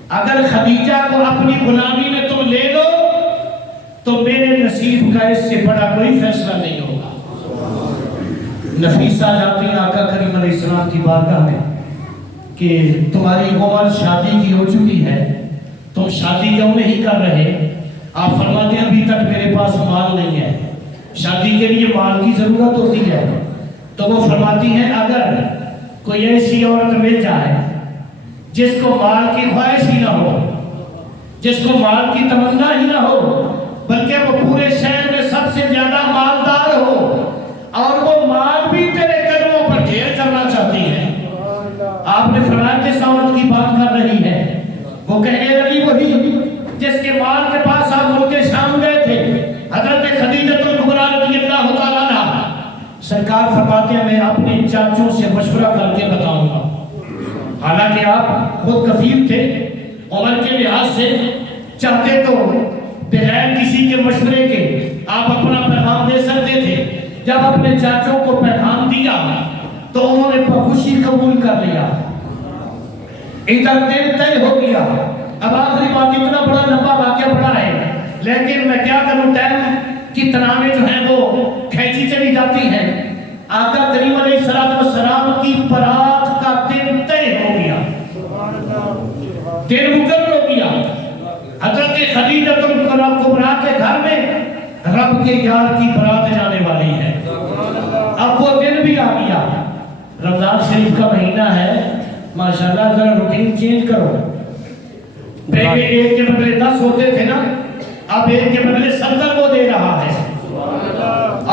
اگر خدیجہ کو اپنی غلامی میں تم لے لو تو میرے نصیب کا اس سے بڑا کوئی فیصلہ نہیں ہوگا۔ نفیسہ جاتی ہیں آقا کریم علیہ السلام کی بارگاہ میں کہ تمہاری عمر شادی کی ہو چکی ہے، تم شادی کیوں نہیں کر رہے؟ آپ فرماتے ہیں ابھی تک میرے پاس مال نہیں ہے، شادی کے لیے مال کی ضرورت ہوتی ہے۔ تو وہ فرماتی ہیں اگر کوئی ایسی عورت مل جائے جس کو مال کی خواہش ہی نہ ہو، جس کو مال کی تمنا ہی نہ ہو، بلکہ وہ پورے شہر میں سب سے زیادہ مالدار ہو اور وہ مال بھی تیرے قدموں پر ڈھیر کرنا چاہتی ہے، آپ نے فرمایا کس عورت کی بات کر رہی ہے؟ وہ کہنے لگی وہی جس کے مال کے پاس آپ ملک شام گئے تھے، حضرت خدیجہ الکبریٰ رضی اللہ تعالیٰ عنہا۔ سرکار فرماتے ہیں میں اپنے چاچوں سے مشورہ کر کے بتاؤں گا، حالانکہ آپ خود کفیل تھے، عمر کے لحاظ سے چاہتے تو بغیر کسی کے مشورے کے آپ اپنا پیغام دے سکتے تھے۔ جب اپنے چاچوں کو پیغام دیا تو انہوں نے بخوشی قبول کر لیا، ادھر دل طے ہو گیا۔ اب آخری بات، اتنا بڑا لمبا واقعہ پڑا ہے لیکن میں کیا کروں، ٹائم کی تناویں جو ہیں وہ کھینچی چلی جاتی ہیں۔ آقا کریم علیہ السلام کی برات کا دن طے ہو گیا، دن مقرر ہو گیا۔ حضرت خدیجہ الکبریٰ کے گھر میں رب کے یار کی برات جانے والی ہے۔ اب وہ دن بھی آ گیا، رمضان شریف کا مہینہ ہے، ماشاءاللہ ذرا روٹین چینج کرو۔ پہلے ایک کے بدلے 10 ہوتے تھے نا، اب ایک کے بدلے 70 وہ دے رہا ہے۔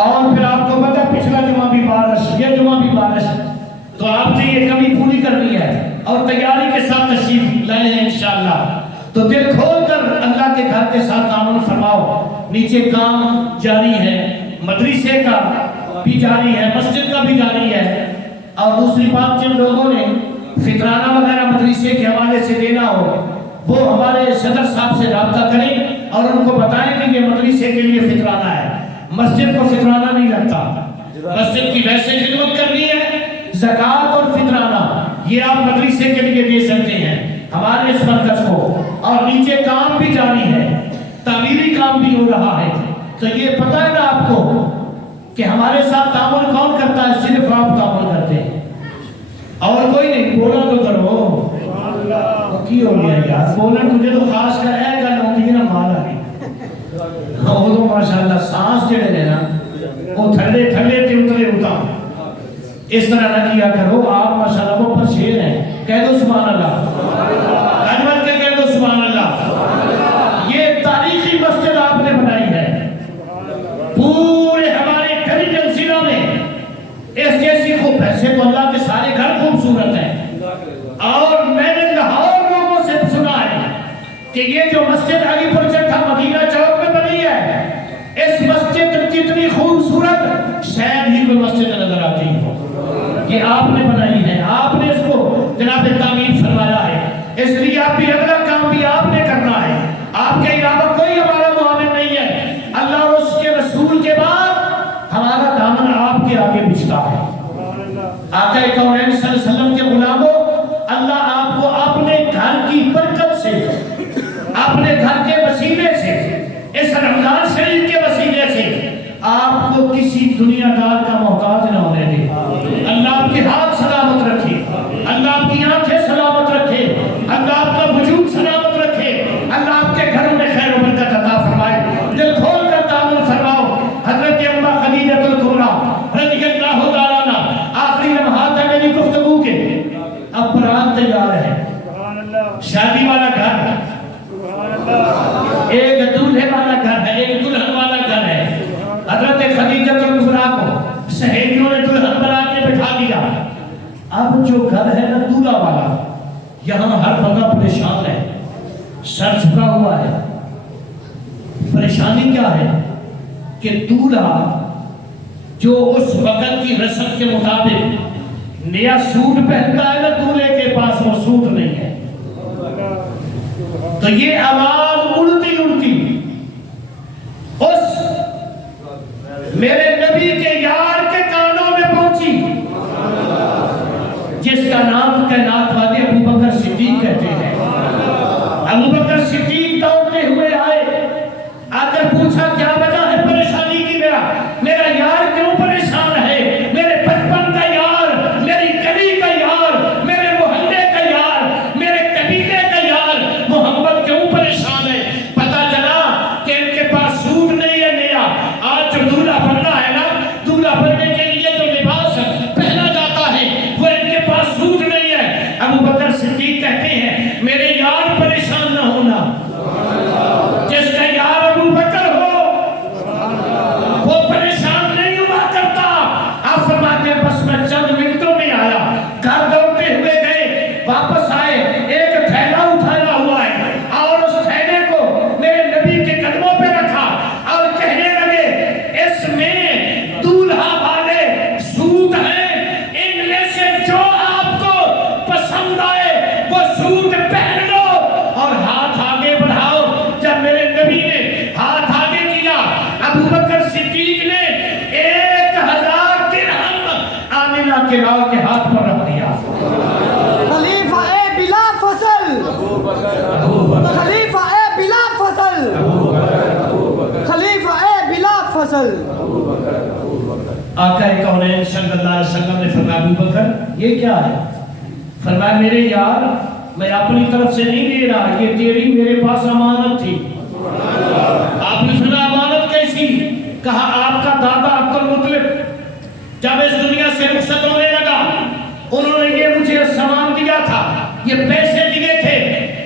اور پھر آپ کو پتا پچھلا جمعہ بھی بارش، یہ جمعہ بھی بارش، تو آپ نے یہ کمی پوری کرنی ہے اور تیاری کے ساتھ تشریف لائے ہیں انشاءاللہ۔ تو دل کھول کر اللہ کے گھر کے ساتھ تعامل فرماؤ۔ نیچے کام جاری ہے، مدرسے کا بھی جاری ہے، مسجد کا بھی جاری ہے۔ اور دوسری بات، جن لوگوں نے فطرانہ وغیرہ مدرسے کے حوالے سے دینا ہو وہ ہمارے صدر صاحب سے رابطہ کریں اور ان کو بتائیں کہ یہ مدرسے کے لیے فطرانہ ہے، مسجد کو فطرانہ نہیں لگتا، مسجد کی ویسے خدمت کرنی ہے، زکوٰۃ اور فطرانہ یہ آپ مدرسے کے لیے دے سکتے ہیں ہمارے اس مرکز کو۔ اور نیچے کام بھی جاری ہے، تعمیری کام بھی ہو رہا ہے۔ تو یہ پتہ ہے نا آپ کو کہ ہمارے ساتھ تعاون کون کرتا ہے؟ صرف آپ تعاون کرتے ہیں اور کوئی نہیں۔ بولا تو کرو، کی ہو گیا یار، بولن تجھے تو خاص کر ہے گل ہوتی ہے نا مال آ گئی، وہ تو ماشاءاللہ سانس جڑے نے نا وہ تھلے تھلے تے اترے ہوتا، اس طرح نہ کیا کرو۔ آپ ماشاءاللہ وہ پر شیر ہیں، کہہ دو سبحان اللہ، اجمل کے کہہ دو سبحان اللہ۔ یہ تاریخی مسجد آپ نے بنائی ہے، پورے ہمارے کریجن ضلع میں اس جیسی خوب، ایسے تو اللہ کے سارے گھر خوبصورت ہیں، اور میں نے لاہور لوگوں سے سنا ہے کہ یہ جو مسجد علی پور چٹھا مدینہ چوک میں بنی ہے، اس مسجد جتنی خوبصورت شاید ہی کوئی مسجد نظر آتی ہو، یہ آپ نے بنائی ہے، آپ نے اس کو جناب تعمیر فرمایا ہے، اس لیے آپ بھی اگلا کام بھی آپ نے کرنا ہے، آپ کے علاوہ کوئی ہمارا معاون نہیں ہے۔ اللہ اور اس کے رسول کے بعد ہمارا دامن آپ کے آگے بچھتا ہے۔ آقا کونین صلی اللہ علیہ وسلم کے غلاموں، اللہ آپ کو اپنے گھر کی برکت سے، اپنے گھر کے وسیلے سے، اس رمضان شریف کے وسیلے سے آپ کو کسی دنیا دار کا محتاج نہ ہونے دے۔ اللہ آپ کے ہاتھ سلامت رکھے، اللہ آپ کی آنکھیں سلامت رکھے، اللہ آپ کا وجود سلامت رکھے، اللہ آپ کے گھروں میں خیر و برکت عطا فرمائے۔ دل کھول کر تعامل فرماؤ۔ حضرت اماں خدیجہ الکبریٰ رضی اللہ تعالیٰ عنہا، آخری لمحات ہے میری گفتگو کے، اب برات تیار ہے، شادی والا گھر ہے، ایک دولہے والا گھر ہے، ایک دلہن والا گھر ہے۔ حضرت خدیجہ الکبریٰ کو سہیلیوں نے دلہن بنا کے بٹھا دیا۔ اب جو گھر ہے نا دولہا والا، یہاں ہر بندہ پریشان ہے، سر جھکا ہوا ہے۔ پریشانی کیا ہے کہ دولہا جو اس وقت کی رسم کے مطابق نیا سوٹ پہنتا ہے نا، دولہے کے پاس وہ سوٹ نہیں ہے، تو یہ آواز اڑتی اڑتی اس میرے نبی کے یار کے کانوں میں پہنچی، جس کا نام کائنات والے ابو بکر صدیق کہتے ہیں. ابو بکر صدیق دوڑتے ہوئے آئے، آ کر پوچھا کیا وجہ ہے پریشانی کی؟ میرا یار کیوں پریشان ہے؟ میرے بچپن کا یار، میری گلی کا یار، میرے محلے کا یار، میرے قبیلے کا یار محمد کیوں پریشان ہے؟ پتا چلا کہ ان کے پاس سوٹ نہیں ہے نیا. آج جو دولہا بننا ہے نا، دولہا بننے کے لیے جو لباس پہنا جاتا ہے وہ ان کے پاس سوٹ نہیں ہے. ابو بکر صدیق کہتے ہیں میرے یار پریشان نہ ہونا. جس کا یار ابو بکر ہو وہ پریشان نہیں ہوا کرتا. آپ فرماتے ہیں بس میں چند منٹوں میں آیا، گھر دوڑتے ہوئے گئے، واپس آئے، ایک تھیلا اٹھایا ہوا ہے اور اس تھیلے کو میرے نبی کے قدموں پہ رکھا اور کہنے لگے اس میں دولہا والے سوٹ ہیں، ان میں سے جو آپ کو پسند آئے وہ سوٹ پہن لو اور ہاتھ آگے بڑھاؤ. جب میرے نبی نے ہاتھ آگے کیا، ابو بکر صدیق نے 1000 درہم آمنہ کے ناؤ کے ہاتھ پر رکھ دیا. خلیفہ بلا فصل، خلیفہ بلا فصل، خلیفہ بلا فصل. آقا کونین صلی اللہ علیہ وسلم نے فرمایا ابو بکر یہ کیا ہے؟ فرمایا میرے یار میں اپنی طرف سے نہیں دے رہا، یہ تیری میرے پاس امانت تھی. آپ نے سنا امانت کیسی؟ کہا آپ کا دادا عبد المطلب جب اس دنیا سے رخصت ہونے لگا انہوں نے یہ مجھے سامان دیا تھا، یہ پیسے دیے تھے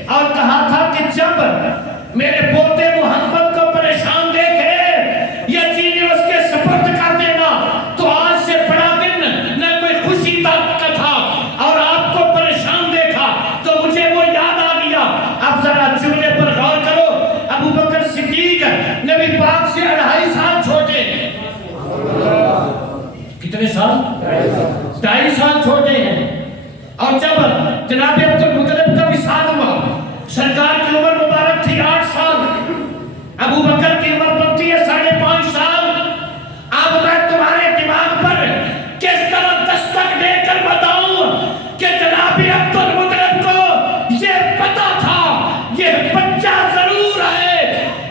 اور کہا تھا کہ جب میرے پوتے محمد کو پریشان دیکھے یہ چیزیں اس کے سپرد کر دینا. تو آج سے بڑا دن نہ کوئی خوشی کا تھا اور آپ کو پریشان دیکھا تو مجھے وہ یاد آ گیا. اب ذرا جملے پر غور کرو، ابو بکر صدیق نبی پاک سے 2.5 سال چھوٹے. کتنے سال؟ 2.5 سال چھوٹے ہیں. اور جب جناب عبد المطلب کا وصال ہوا سرکار کی عمر مبارک تھی 8 سال، ابو بکر کی عمر بنتی ہے 5.5 سال. اب میں تمہارے دماغ پر کس طرح دستک دے کر بتاؤں کہ جناب عبد المطلب کو یہ پتا تھا یہ بچہ ضرور ہے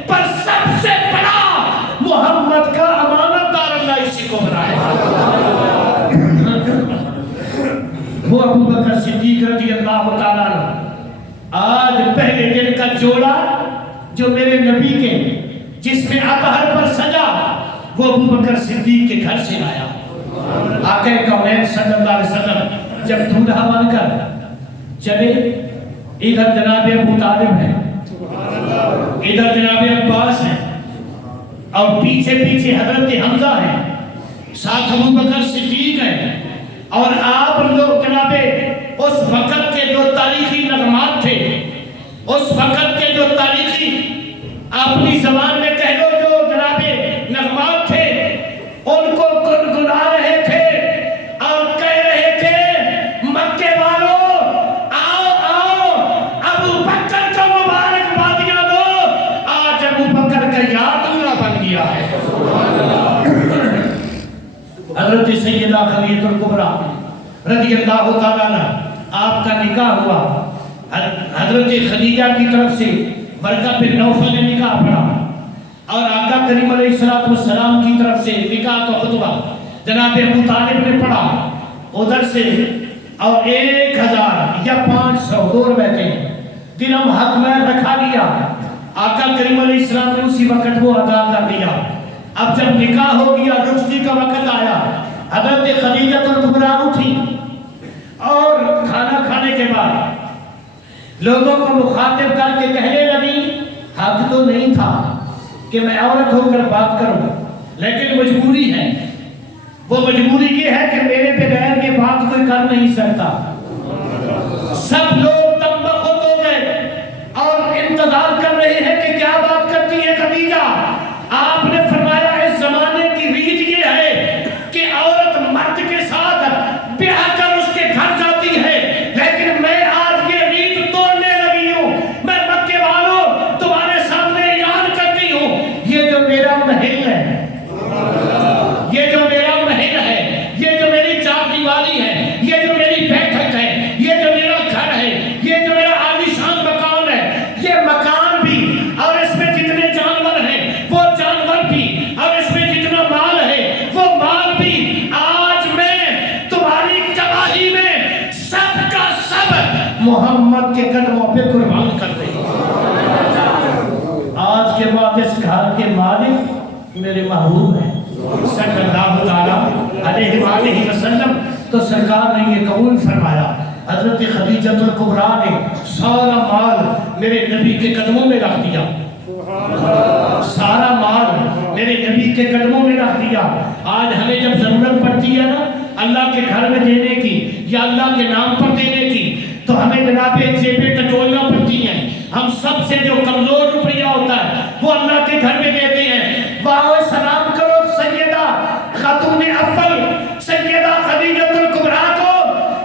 پر سب سے بڑا محمد کا امانت دار اللہ اسی کو بنائے. وہ ابو بکر صدیق رضی اللہ تعالیٰ عنہ آج پہلے دن کا جوڑا جو میرے نبی کے جس میں اطہر پر سجا وہ ابو بکر صدیق کے گھر سے آیا. آقا کونین صلی اللہ علیہ وسلم جب دولہا بن کر چلے، ادھر جناب ابو طالب ہیں، ادھر جناب عباس ہیں اور پیچھے پیچھے حضرت حمزہ ہیں، ساتھ ابو بکر صدیق ہیں. اور آپ لوگ جناب اس وقت کے جو تاریخی نغمات تھے، اس وقت کے جو تاریخی اپنی زبان میں کہہ لو جو جناب نغمات تھے ان کو گنگنا رہے تھے اور کہہ رہے تھے مکے والوں آؤ آؤ ابو بکر کا مبارکبادیاں دو، آج ابو بکر کا یاد دولہا بن گیا ہے. حضرت سیدہ خدیجہ الکبریٰ رضی اللہ تعالیٰ عنہ آپ کا نکاح ہوا. حضرت خدیجہ کی طرف سے ورقہ بن نوفل نے نکاح پڑھا اور آقا کریم علیہ السلام کی طرف سے نکاح کا خطبہ جناب ابو طالب نے پڑھا ادھر سے. اور 1000 یا 500 دو روایتیں درہم حق میں رکھا لیا. آقا کریم علیہ السلام نے اسی وقت وہ ادا کر دیا. اب جب نکاح ہو گیا، رخصتی کا وقت آیا، حضرت خدیجہ الکبریٰ اٹھی اور کھانا کھانے کے بعد لوگوں کو مخاطب کر کے کہنے لگی حق تو نہیں تھا کہ میں عورت ہو کر بات کروں، لیکن مجبوری ہے. وہ مجبوری یہ ہے کہ میرے بغیر یہ بات کوئی کر نہیں سکتا. سب لوگ تم بخود ہو گئے اور انتظار کر رہے ہیں کہ کیا بات کرتی ہے خدیجہ. آپ نے فرمایا اس زمانے کی ریت یہ ہے کہ عورت مرد کے ساتھ بیاہ کر اس کے گھر جاتی ہے، لیکن میں آج یہ ریت توڑنے لگی ہوں. میں مکے والوں تمہارے سامنے اعلان کرتی ہوں یہ جو میرا محل ہے، یہ جو میرا محل ہے، یہ جو میری چار دیواری ہے، یہ جو میری بیٹھک محمد کے قدموں پہ قربان کر دیں۔ آج کے بعد اس گھر کے مالک میرے محبوب ہیں صلی اللہ تعالیٰ علیہ وآلہ وسلم۔ تو سرکار نے یہ قبول فرمایا، حضرت خدیجۃ الکبریٰ نے سارا مال میرے نبی کے قدموں میں رکھ دیا، سارا مال میرے نبی کے قدموں میں رکھ دیا۔ آج ہمیں جب ضرورت پڑتی ہے نا اللہ کے گھر میں دینے کی یا اللہ کے نام پر دینے کی، تو ہمیں جناب جیبیں ٹٹولنا پڑتی ہیں۔ ہم سب سے جو کمزور روپیہ ہوتا ہے وہ اللہ کے گھر میں دیتے ہیں۔ واہ سلام کرو سیدہ خاتون اول سیدہ خدیجۃ الکبریٰ کو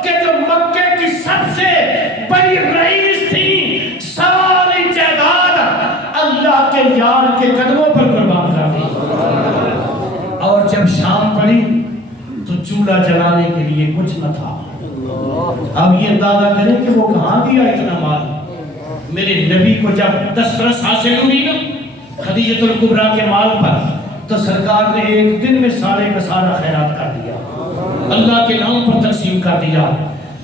کہ جو مکے کی سب سے بڑی رئیس تھی، ساری جائیداد اللہ کے یار کے قدموں پر قربان کر دی۔ اور جب شام پڑی تو چولہا جلانے کے لیے کچھ نہ تھا۔ اب یہ اندازہ کریں کہ وہ کہاں دیا اتنا مال۔ میرے نبی کو جب دسترس حاصل ہوئی نا خدیجۃ الکبریٰ کے مال پر، تو سرکار نے ایک دن میں سارے کا سارا خیرات کر دیا، اللہ کے نام پر تقسیم کر دیا۔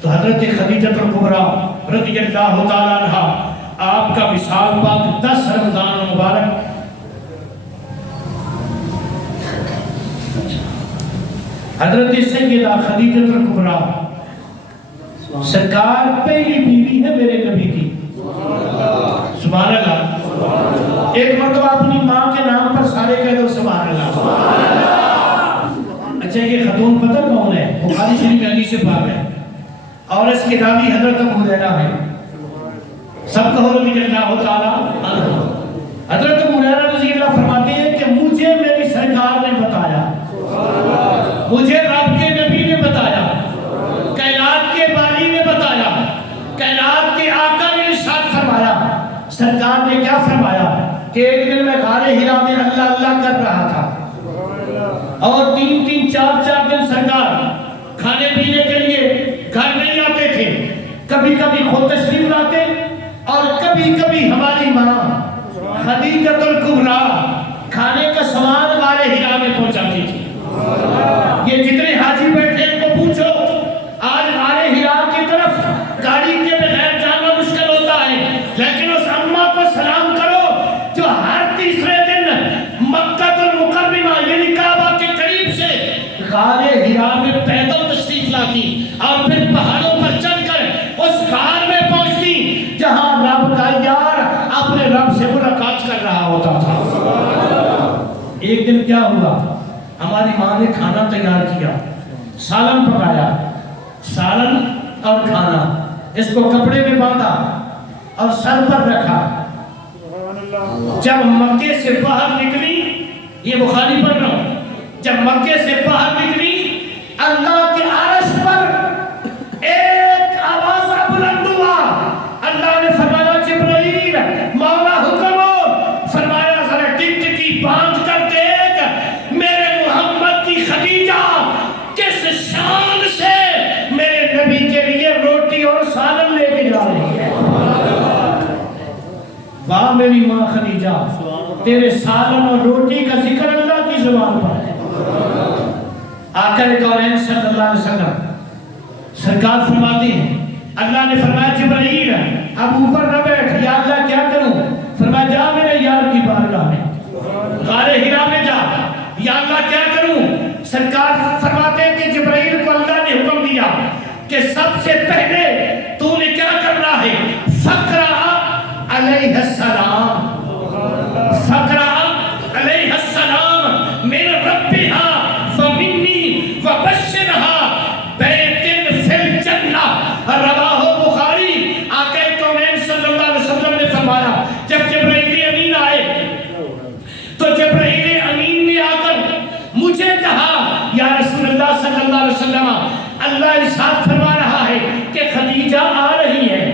تو حضرت خدیجۃ الکبریٰ رضی اللہ تعالیٰ عنہ، آپ کا وصال پاک 10 رمضان مبارک حضرت سیدہ خدیجۃ الکبریٰ سرکار پہلی بیوی ہے میرے نبی کی، سبحان اللہ۔ ایک مرتبہ اپنی ماں کے نام پر سارے کہہ دو سبحان اللہ۔ اچھا یہ خاتون پتہ کون ہے؟ بخاری شریف میں حدیث پاک ہے، اور اس کی راوی حضرت ابو ہریرہ ہے۔ سب کہو رضی اللہ تعالیٰ عنہ۔ حضرت ابو ہریرہ رضی اللہ فرماتے ہیں کہ مجھے میری سرکار نے بتایا، مجھے رب کے نبی نے بتایا، کائنات کے باری نے بتایا، کائنات کے آقا نے ارشاد فرمایا۔ سرکار نے کیا فرمایا کہ ایک دن میں غار حرا میں اللہ اللہ کر رہا تھا، اور 3-3 4-4 دن سرکار کھانے پینے کے لیے گھر نہیں آتے تھے، کبھی کبھی خود تشریف لاتے اور کبھی کبھی ہماری ماں خدیجۃ الکبریٰ کھانے کا سامان غار حرا میں پہنچاتی تھی۔ یہ جتنے حاجی بیٹھے ان کو پوچھو، آج غار حرا کی طرف گاڑی کے بغیر جانا مشکل ہوتا ہے، لیکن اس اماں کو سلام کرو جو ہر تیسرے دن مکہ المکرمہ یعنی کعبہ کے قریب سے غار حرا میں پیدل تشریف لاتی اور پھر پہاڑوں پر چڑھ کر اس غار میں پہنچتی جہاں رب کا یار اپنے رب سے ملاقات کر رہا ہوتا تھا۔ ایک دن کیا ہوا، ہماری ماں نے کھانا تیار کیا، سالن پکایا، سالن اور کھانا اس کو کپڑے میں باندھا اور سر پر رکھا۔ جب مکے سے باہر نکلی، یہ بخاری پڑھ رہا ہوں، جب مکے سے باہر نکلی اللہ کے عرش پر ایک آواز بلند ہوا، اللہ نے فرمایا جبرائیل مولا حکم ہو، فرمایا ذرا ٹکٹکی باندھ کر دیکھ میرے محمد کی خدیجہ کس شان سے میرے نبی کے لیے روٹی اور سالن لے کے جا رہی ہے۔ واہ میری ماں خدیجہ، تیرے سالن اور روٹی کا ذکر اللہ کی زبان پر ہے۔ آقا کونین صلی اللہ علیہ وسلم سرکار فرماتے ہیں، اللہ نے فرمایا جبرائیل اب اوپر نہ بیٹھ، یا اللہ کیا کروں؟ فرمایا جا میرے یار کی بارگاہ میں، غار حرا میں جا، یا اللہ کیا کروں؟ سرکار فرماتے ہیں کہ جبرائیل کو اللہ نے حکم دیا کہ سب سے پہلے تو نے کیا کرنا ہے، فقرہ علیہ السلام، فقرہ علیہ السلام من ربها فمنی وبشرها بیت فی الجنہ، رواہ بخاری۔ آقا کونین صلی اللہ علیہ وسلم نے فرمایا جب جبرائیل امین آئے تو جبرائیل امین نے آ کر مجھے کہا یا رسول اللہ صلی اللہ علیہ وسلم اللہ ارشاد فرما رہا ہے کہ خدیجہ آ رہی ہے،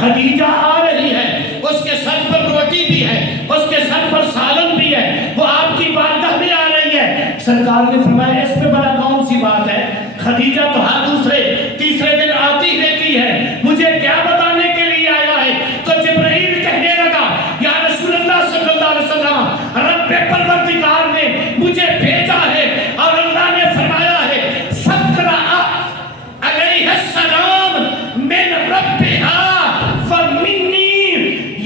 خدیجہ آ رہی ہے، اس کے سر پر روٹی بھی ہے، اس کے سر پر سالن بھی ہے، وہ آپ کی بارگاہ میں آ رہی ہے۔ سرکار نے فرمایا اس میں بڑا کون سی بات ہے، خدیجہ تو ہر دوسرے تیسرے دن آتی رہتی ہے، مجھے کیا بتانے کے لیے آیا ہے؟ تو جبرائیل کہنے لگا یا رسول اللہ صلی اللہ علیہ وسلم رب پروردگار نے مجھے بھیجا ہے اور اللہ نے فرمایا ہے فقرہ علیہ السلام من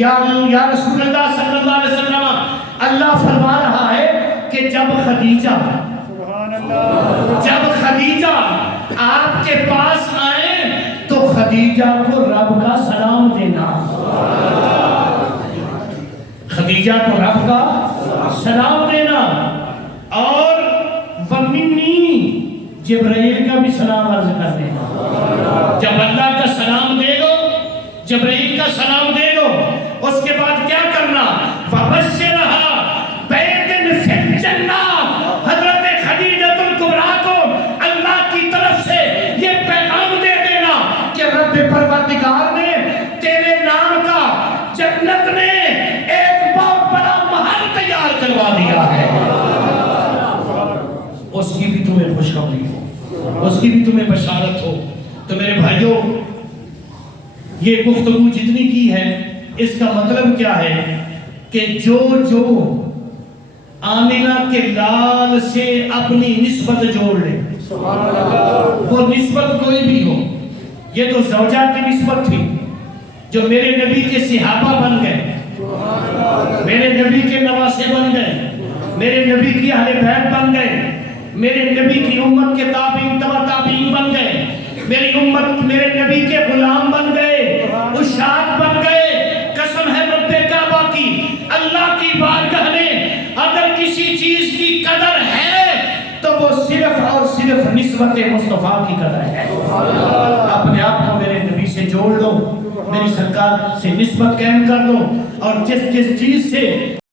یا رسول اللہ صلی اللہ علیہ وسلم، اللہ فرما رہا ہے کہ جب خدیجہ آپ کے پاس آئے تو خدیجہ کو رب کا سلام دینا، خدیجہ کو رب کا سلام دینا، اور ومنی جبرائیل کا بھی سلام عرض کر دینا۔ جب اللہ کا سلام دے دو، جبرائیل کا سلام دے دو، اس کے بعد کیا کرنا؟ وَبَشِّرْهَا بِبَيْتٍ فِي الْجَنَّةِ، حضرت خدیجۃ الکبریٰ کو اللہ کی طرف سے یہ پیغام دے دینا کہ رب پروردگار نے تیرے نام کا جنت میں ایک بہت بڑا محل تیار کروا دیا ہے، اس کی بھی تمہیں خوشخبری ہو، اس کی بھی تمہیں بشارت ہو۔ تو میرے بھائیوں، یہ گفتگو جتنی کی ہے اس کا مطلب کیا ہے کہ جو آمنہ کے لال سے اپنی نسبت جوڑ لے، وہ نسبت کوئی بھی ہو، یہ تو زوجہ کی نسبت تھی جو میرے نبی کے صحابہ بن گئے، میرے نبی کے نواسے بن گئے، میرے نبی کی اہل بیت بن گئے، میرے نبی کی امت کے تابعین تبع تابعین بن گئے، میری امت میرے نبی کے غلام بن گئے، اشاعت بن گئے۔ قسم ہے رب کعبہ کی، اللہ کی بارگاہ میں اگر کسی چیز کی قدر ہے تو وہ صرف اور صرف نسبت مصطفیٰ کی قدر ہے۔ اپنے آپ کو میرے نبی سے جوڑ لو، میری سرکار سے نسبت قائم کر لو، اور جس چیز سے